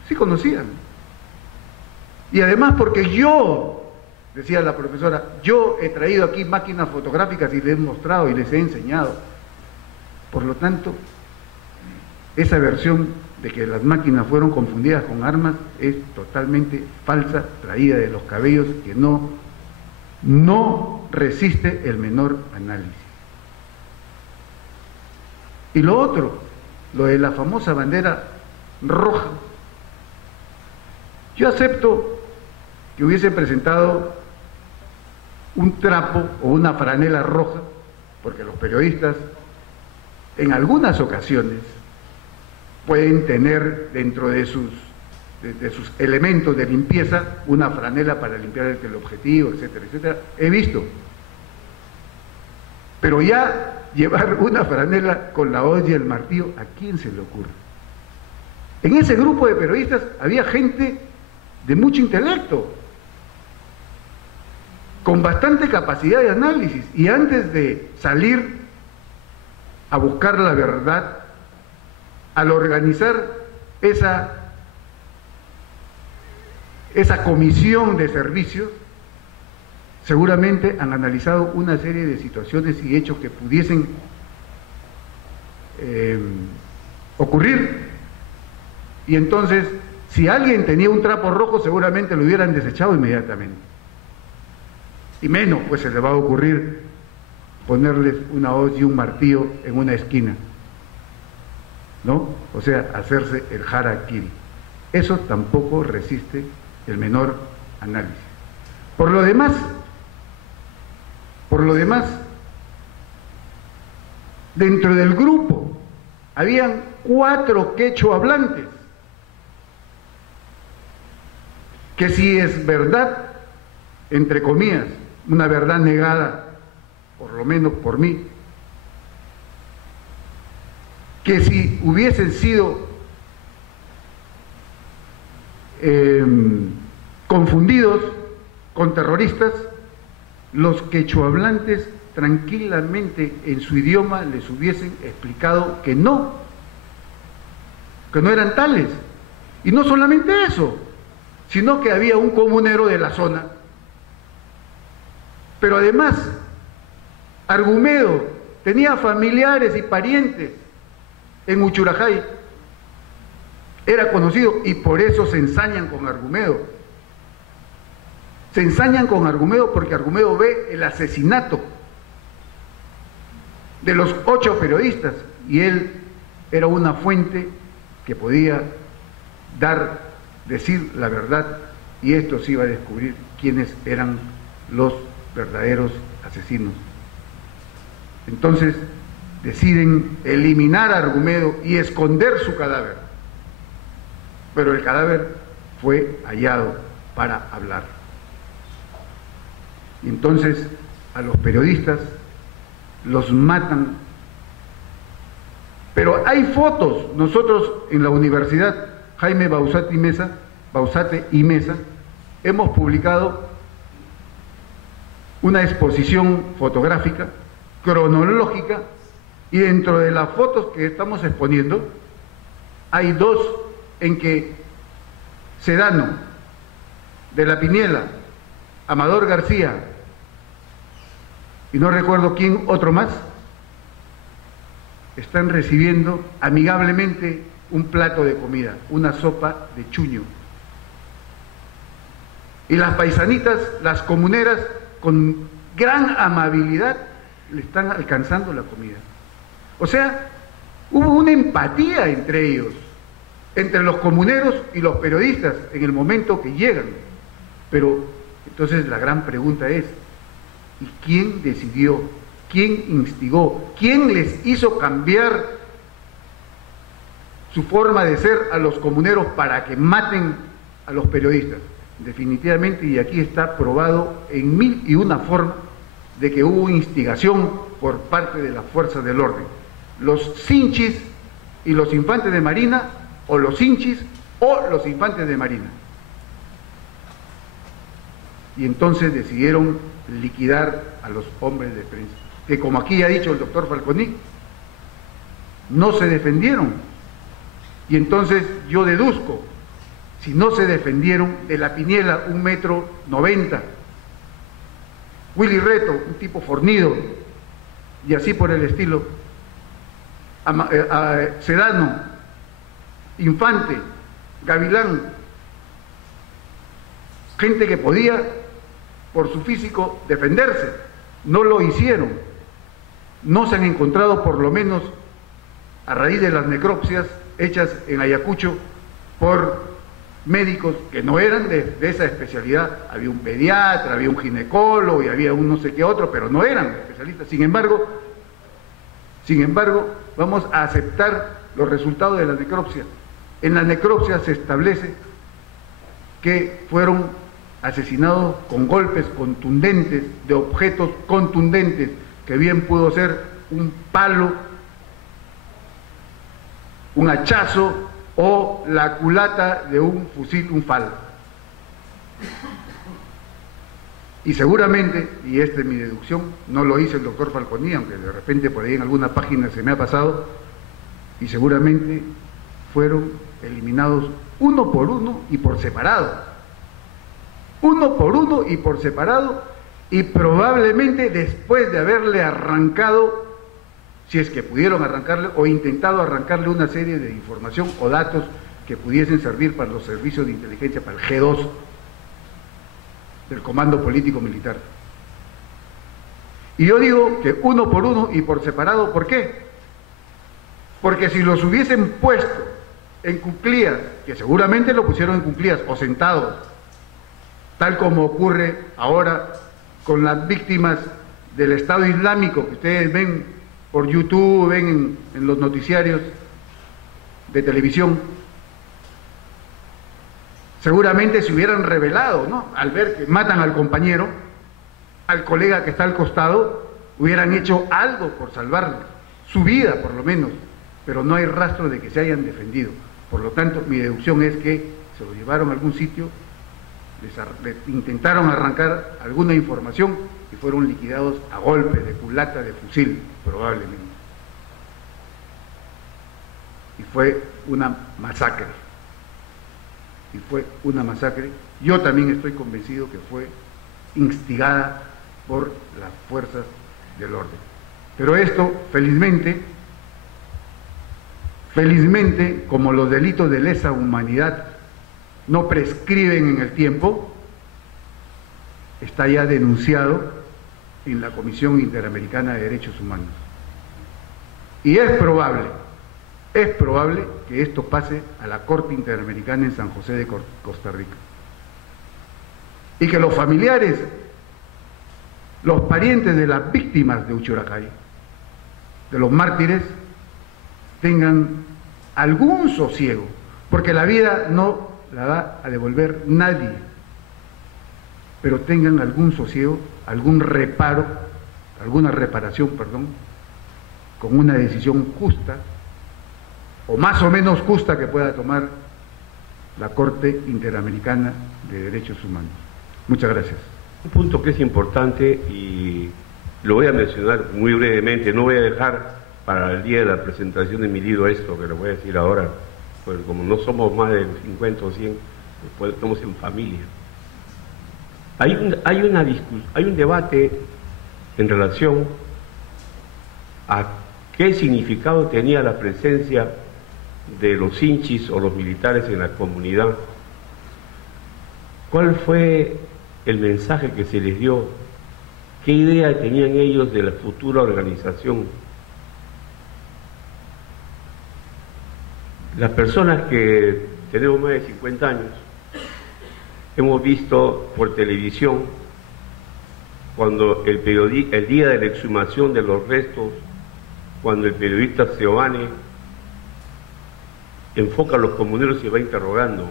Sí conocían. Y además porque yo, decía la profesora, yo he traído aquí máquinas fotográficas y les he mostrado y les he enseñado. Por lo tanto, esa versión de que las máquinas fueron confundidas con armas es totalmente falsa, traída de los cabellos, que no resiste el menor análisis. Y lo otro, lo de la famosa bandera roja. Yo acepto que hubiesen presentado un trapo o una franela roja, porque los periodistas en algunas ocasiones pueden tener dentro de sus elementos de limpieza una franela para limpiar el teleobjetivo, etcétera, etcétera. He visto. Pero ya llevar una franela con la hoz y el martillo, ¿a quién se le ocurre? En ese grupo de periodistas había gente de mucho intelecto, con bastante capacidad de análisis, y antes de salir a buscar la verdad, al organizar esa comisión de servicios, seguramente han analizado una serie de situaciones y hechos que pudiesen ocurrir, y entonces si alguien tenía un trapo rojo seguramente lo hubieran desechado inmediatamente, y menos pues se le va a ocurrir ponerles una hoz y un martillo en una esquina, ¿no? O sea, hacerse el harakiri. Eso tampoco resiste el menor análisis. Por lo demás, dentro del grupo habían 4 quechua hablantes, que si es verdad, entre comillas, una verdad negada, por lo menos por mí, que si hubiesen sido confundidos con terroristas, los quechuahablantes tranquilamente en su idioma les hubiesen explicado que no eran tales. Y no solamente eso, sino que había un comunero de la zona. Pero además, Argumedo tenía familiares y parientes en Uchurajay, era conocido, y por eso se ensañan con Argumedo. Se ensañan con Argumedo porque Argumedo ve el asesinato de los 8 periodistas, y él era una fuente que podía decir la verdad, y esto se iba a descubrir quiénes eran los verdaderos asesinos. Entonces deciden eliminar a Argumedo y esconder su cadáver, pero el cadáver fue hallado para hablar. Y entonces a los periodistas los matan. Pero hay fotos. Nosotros en la universidad Jaime Bausate y Mesa hemos publicado una exposición fotográfica cronológica, y dentro de las fotos que estamos exponiendo hay 2 en que Sedano, de la Piniela, Amador García y no recuerdo quién otro más, están recibiendo amigablemente un plato de comida, una sopa de chuño, y las paisanitas, las comuneras, con gran amabilidad le están alcanzando la comida. O sea, hubo una empatía entre ellos, entre los comuneros y los periodistas en el momento que llegan. Pero entonces la gran pregunta es, ¿y quién decidió? ¿Quién instigó? ¿Quién les hizo cambiar su forma de ser a los comuneros para que maten a los periodistas? Definitivamente, y aquí está probado en 1001 formas, de que hubo instigación por parte de las fuerzas del orden. Los Sinchis y los infantes de Marina, o los Sinchis o los infantes de Marina. Y entonces decidieron liquidar a los hombres de prensa, que, como aquí ha dicho el doctor Falconi, no se defendieron. Y entonces yo deduzco, si no se defendieron, de la Piniela, 1,90 m, Willy Reto, un tipo fornido, y así por el estilo, Sedano, Infante, Gavilán, gente que podía por su físico defenderse, no lo hicieron. No se han encontrado, por lo menos a raíz de las necropsias hechas en Ayacucho por médicos que no eran de esa especialidad. Había un pediatra, había un ginecólogo y había un no sé qué otro, pero no eran especialistas. Sin embargo, vamos a aceptar los resultados de la necropsia. En la necropsia se establece que fueron asesinados con golpes contundentes, de objetos contundentes, que bien pudo ser un palo, un hachazo o la culata de un fusil, un FAL. Y seguramente, y esta es mi deducción, no lo hizo el doctor Falconi, aunque de repente por ahí en alguna página se me ha pasado, y seguramente fueron eliminados uno por uno y por separado. Uno por uno y por separado, y probablemente después de haberle arrancado, si es que pudieron arrancarle o intentado arrancarle una serie de información o datos que pudiesen servir para los servicios de inteligencia, para el G2 del Comando Político Militar. Y yo digo que uno por uno y por separado, ¿por qué? Porque si los hubiesen puesto en cuclillas, que seguramente lo pusieron en cuclillas o sentados, tal como ocurre ahora con las víctimas del Estado Islámico, que ustedes ven por YouTube, ven en los noticiarios de televisión, seguramente se hubieran revelado, ¿no? Al ver que matan al compañero, al colega que está al costado, hubieran hecho algo por salvarle, su vida por lo menos, pero no hay rastro de que se hayan defendido. Por lo tanto, mi deducción es que se lo llevaron a algún sitio, les intentaron arrancar alguna información y fueron liquidados a golpe de culata, de fusil, probablemente. Y fue una masacre. Yo también estoy convencido que fue instigada por las fuerzas del orden. Pero esto, felizmente, como los delitos de lesa humanidad no prescriben en el tiempo, está ya denunciado en la Comisión Interamericana de Derechos Humanos. Y es probable que esto pase a la Corte Interamericana en San José de Costa Rica. Y que los familiares, los parientes de las víctimas de Uchuracay, de los mártires, tengan algún sosiego, porque la vida no la va a devolver nadie, pero tengan algún sosiego, algún reparo, alguna reparación, con una decisión justa, o más o menos justa, que pueda tomar la Corte Interamericana de Derechos Humanos. Muchas gracias. Un punto que es importante y lo voy a mencionar muy brevemente, no voy a dejar para el día de la presentación de mi libro esto que lo voy a decir ahora, pues como no somos más de 50 o 100, después estamos en familia. Hay un debate en relación a qué significado tenía la presencia de los hinchis o los militares en la comunidad. ¿Cuál fue el mensaje que se les dio? ¿Qué idea tenían ellos de la futura organización? Las personas que tenemos más de 50 años hemos visto por televisión cuando el día de la exhumación de los restos, cuando el periodista Seoane enfoca a los comuneros y se va interrogando,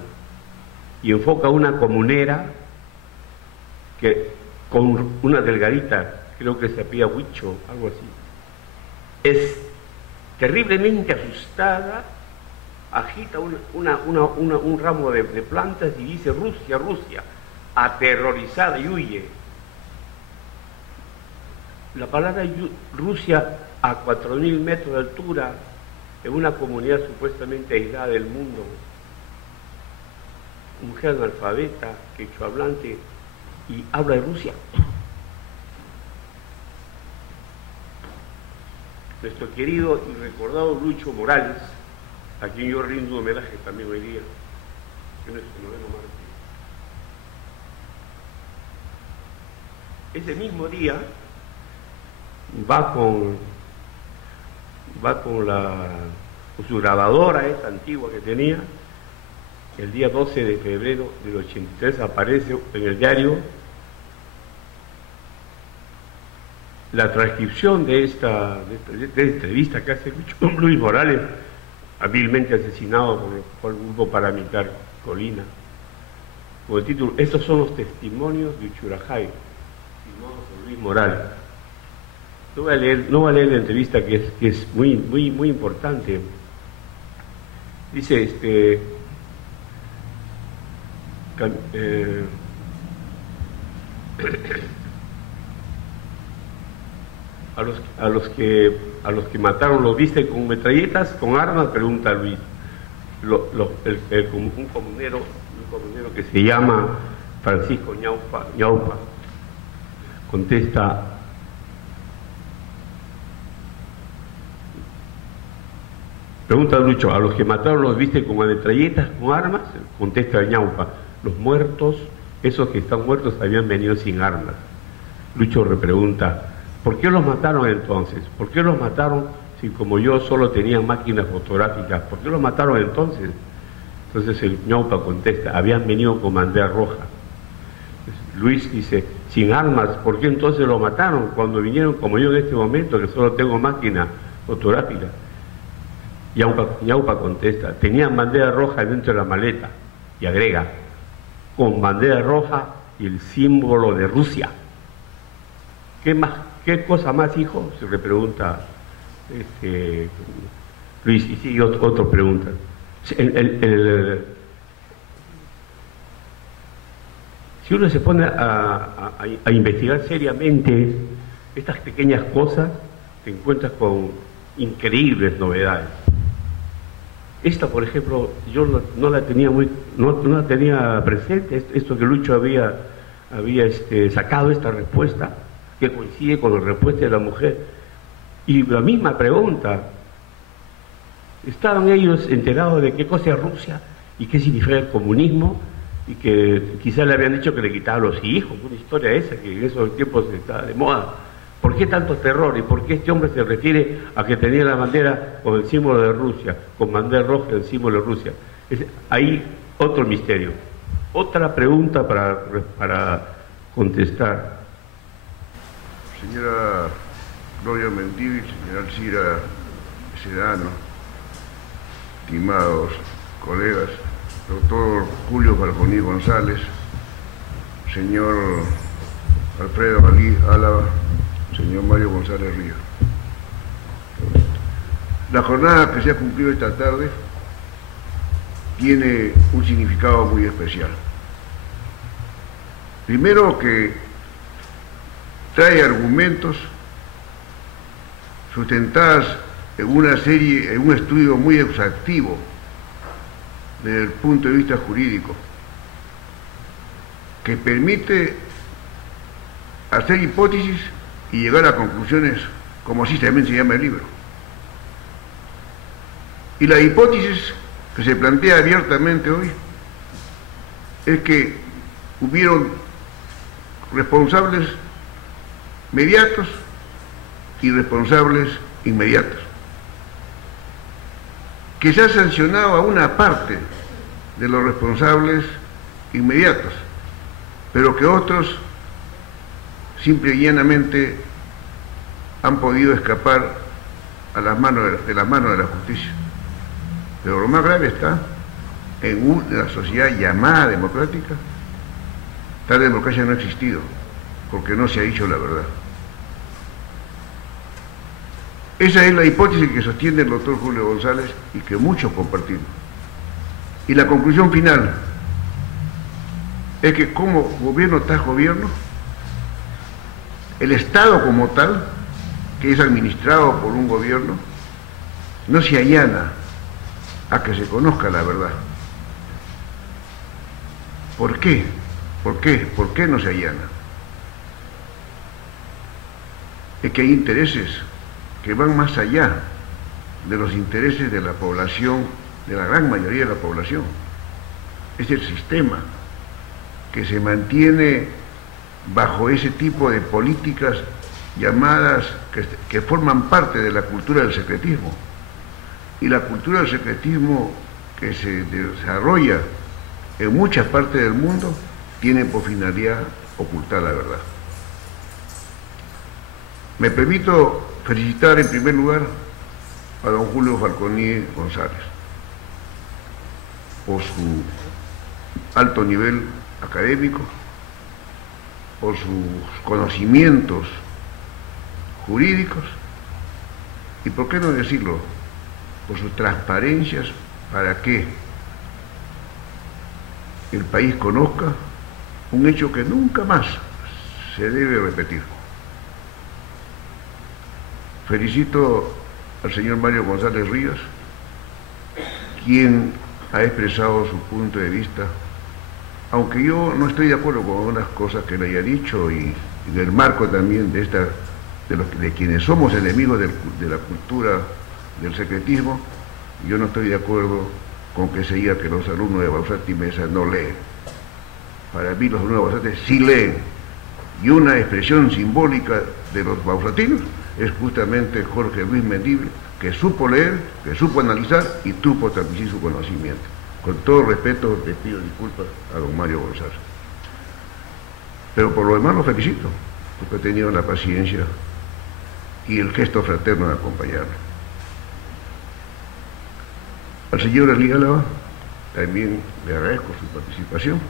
y enfoca a una comunera que con una delgadita, creo que se apellida Huicho, algo así, es terriblemente asustada, agita un ramo de plantas y dice Rusia, Rusia, aterrorizada, y huye. La palabra Rusia a 4.000 metros de altura, en una comunidad supuestamente aislada del mundo, mujer analfabeta, quechua hablante, y habla de Rusia. Nuestro querido y recordado Lucho Morales, a quien yo rindo un homenaje también hoy día, que es nuestro noveno mártir. Ese mismo día va con su grabadora esa antigua que tenía, el día 12 de febrero del 83 aparece en el diario la transcripción de esta entrevista que hace Luis Morales, hábilmente asesinado por el grupo paramilitar Colina, con el título "Estos son los testimonios de Uchurajay", firmado por Luis Morales. No voy a leer la entrevista, que es muy importante. Dice a los que mataron, ¿los viste con metralletas, con armas?, pregunta Luis. Un comunero que se llama Francisco Ñaupa contesta: pregunta Lucho, ¿a los que mataron los viste con metralletas, con armas? Contesta Ñaupa: los muertos, esos que están muertos, habían venido sin armas. Lucho repregunta: ¿por qué los mataron entonces? ¿Por qué los mataron si, como yo, solo tenían máquinas fotográficas? ¿Por qué los mataron entonces? Entonces el Ñaupa contesta: habían venido con bandera roja. Entonces, Luis dice: sin armas, ¿por qué entonces los mataron cuando vinieron como yo en este momento, que solo tengo máquina fotográfica? Ñaupa contesta: tenían bandera roja dentro de la maleta. Y agrega: con bandera roja y el símbolo de Rusia. ¿Qué cosa más, hijo?, se le pregunta Luis, y sigue otra pregunta. Si uno se pone a investigar seriamente estas pequeñas cosas, te encuentras con increíbles novedades. Esta, por ejemplo, yo no la tenía no la tenía presente, esto que Lucho había sacado esta respuesta, que coincide con la respuesta de la mujer. Y la misma pregunta: ¿estaban ellos enterados de qué cosa es Rusia y qué significa el comunismo? Y que quizás le habían dicho que le quitaban los hijos, una historia esa que en esos tiempos estaba de moda. ¿Por qué tanto terror? ¿Y por qué este hombre se refiere a que tenía la bandera con el símbolo de Rusia, con bandera roja y el símbolo de Rusia? Hay otro misterio. Otra pregunta para contestar. Señora Gloria Mendívil, señora Alcira Sedano, estimados colegas, doctor Julio Falconi González, señor Alfredo Ali Álava, señor Mario González Ríos. La jornada que se ha cumplido esta tarde tiene un significado muy especial. Primero, que trae argumentos sustentadas en un estudio muy exhaustivo desde el punto de vista jurídico, que permite hacer hipótesis y llegar a conclusiones, como así también se llama el libro. Y la hipótesis que se plantea abiertamente hoy es que hubieron responsables mediatos y responsables inmediatos, que se ha sancionado a una parte de los responsables inmediatos, pero que otros simple y llanamente han podido escapar a las manos de la justicia. Pero lo más grave está en una sociedad llamada democrática. Tal democracia no ha existido, porque no se ha dicho la verdad. Esa es la hipótesis que sostiene el doctor Julio González y que muchos compartimos. Y la conclusión final es que, como gobierno tras gobierno, el Estado como tal, que es administrado por un gobierno, no se allana a que se conozca la verdad. ¿Por qué? ¿Por qué? ¿Por qué no se allana? Es que hay intereses que van más allá de los intereses de la población, de la gran mayoría de la población. Es el sistema que se mantiene bajo ese tipo de políticas llamadas, que forman parte de la cultura del secretismo. Y la cultura del secretismo que se desarrolla en muchas partes del mundo tienen por finalidad ocultar la verdad. Me permito felicitar en primer lugar a don Julio Falconi González por su alto nivel académico, por sus conocimientos jurídicos y, por qué no decirlo, por sus transparencias para que el país conozca un hecho que nunca más se debe repetir. Felicito al señor Mario González Rivas, quien ha expresado su punto de vista, aunque yo no estoy de acuerdo con unas cosas que le haya dicho y del marco también de quienes somos enemigos de la cultura del secretismo. Yo no estoy de acuerdo con que se diga que los alumnos de Bausat y Mesa no leen. Para mí los alumnos de Bausat sí leen, y una expresión simbólica de los bausatinos es justamente Jorge Luis Mendible, que supo leer, que supo analizar y supo transmitir su conocimiento. Con todo respeto, le pido disculpas a don Mario González. Pero por lo demás lo felicito, porque ha tenido la paciencia y el gesto fraterno de acompañarme. Al señor Elí Álava también le agradezco su participación.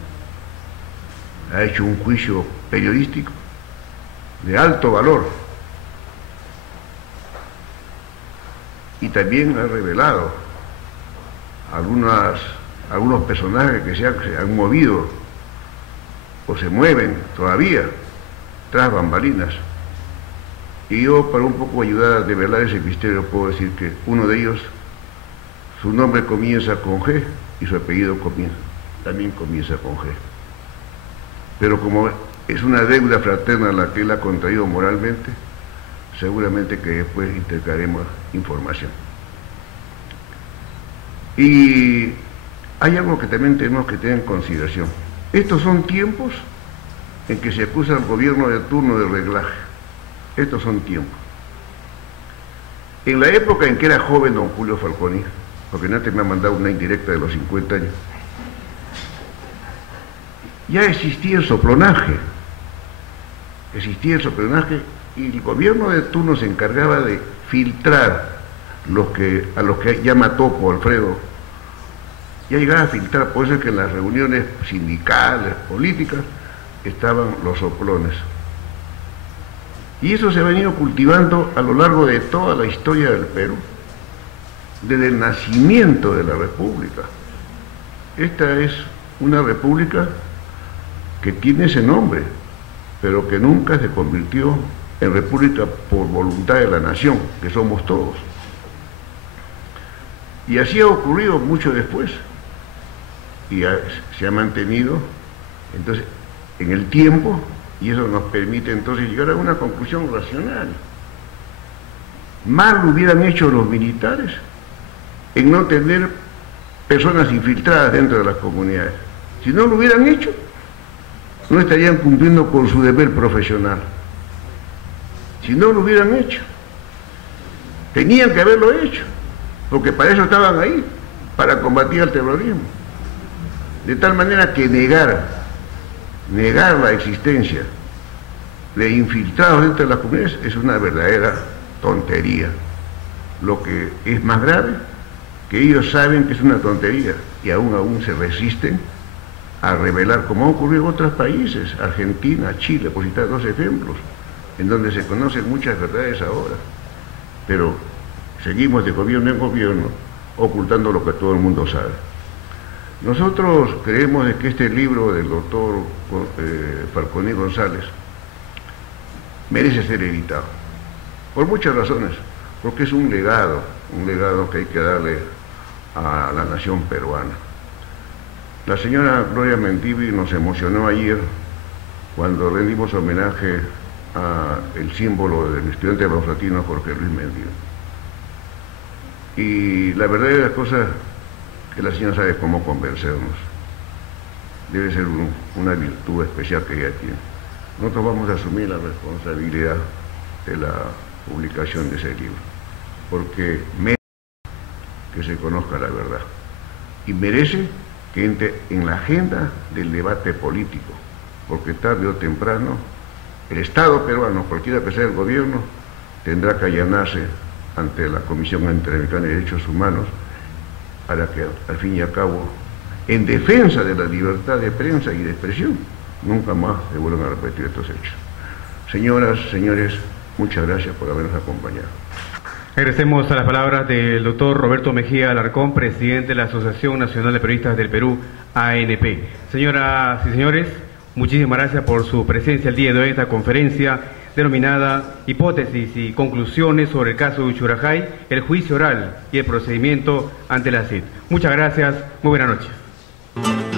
Ha hecho un juicio periodístico de alto valor y también ha revelado algunos personajes que se han movido o se mueven todavía tras bambalinas. Y yo, para un poco ayudar a develar ese misterio, puedo decir que uno de ellos, su nombre comienza con G y su apellido también comienza con G. Pero como es una deuda fraterna la que él ha contraído moralmente, seguramente que después intercambiaremos información. Y hay algo que también tenemos que tener en consideración. Estos son tiempos en que se acusa al gobierno de turno de reglaje. Estos son tiempos. En la época en que era joven don Julio Falconi, porque antes me ha mandado una indirecta de los 50 años, ya existía el soplonaje. Existía el soplonaje y el gobierno de turno se encargaba de filtrar a los que llama Topo Alfredo. Ya llegaba a filtrar, por eso es que en las reuniones sindicales, políticas, estaban los soplones. Y eso se ha venido cultivando a lo largo de toda la historia del Perú, desde el nacimiento de la República. Esta es una república que tiene ese nombre, pero que nunca se convirtió en república por voluntad de la nación, que somos todos. Y así ha ocurrido mucho después, y se ha mantenido entonces en el tiempo, y eso nos permite entonces llegar a una conclusión racional. Mal lo hubieran hecho los militares en no tener personas infiltradas dentro de las comunidades. Si no lo hubieran hecho, no estarían cumpliendo con su deber profesional. Si no lo hubieran hecho, tenían que haberlo hecho, porque para eso estaban ahí, para combatir el terrorismo. De tal manera que negar la existencia de infiltrados dentro de las comunidades es una verdadera tontería. Lo que es más grave, que ellos saben que es una tontería y aún se resisten a revelar, como ha ocurrido en otros países, Argentina, Chile, por citar dos ejemplos, en donde se conocen muchas verdades ahora, pero seguimos de gobierno en gobierno ocultando lo que todo el mundo sabe. Nosotros creemos de que este libro del doctor Falconi González merece ser editado, por muchas razones, porque es un legado que hay que darle a la nación peruana. La señora Gloria Mendible nos emocionó ayer cuando rendimos homenaje al símbolo del estudiante bausatino Jorge Luis Mendible. Y la verdad de las cosas que la señora sabe cómo convencernos. Debe ser una virtud especial que ella tiene. Nosotros vamos a asumir la responsabilidad de la publicación de ese libro, porque merece que se conozca la verdad y merece que entre en la agenda del debate político, porque tarde o temprano el Estado peruano, cualquiera que sea el gobierno, tendrá que allanarse ante la Comisión Interamericana de Derechos Humanos para que, al fin y al cabo, en defensa de la libertad de prensa y de expresión, nunca más se vuelvan a repetir estos hechos. Señoras, señores, muchas gracias por habernos acompañado. Agradecemos a las palabras del doctor Roberto Mejía Alarcón, presidente de la Asociación Nacional de Periodistas del Perú, ANP. Señoras y señores, muchísimas gracias por su presencia el día de hoy en esta conferencia denominada Hipótesis y conclusiones sobre el caso de Uchurajay, el juicio oral y el procedimiento ante la CID. Muchas gracias, muy buenas noches.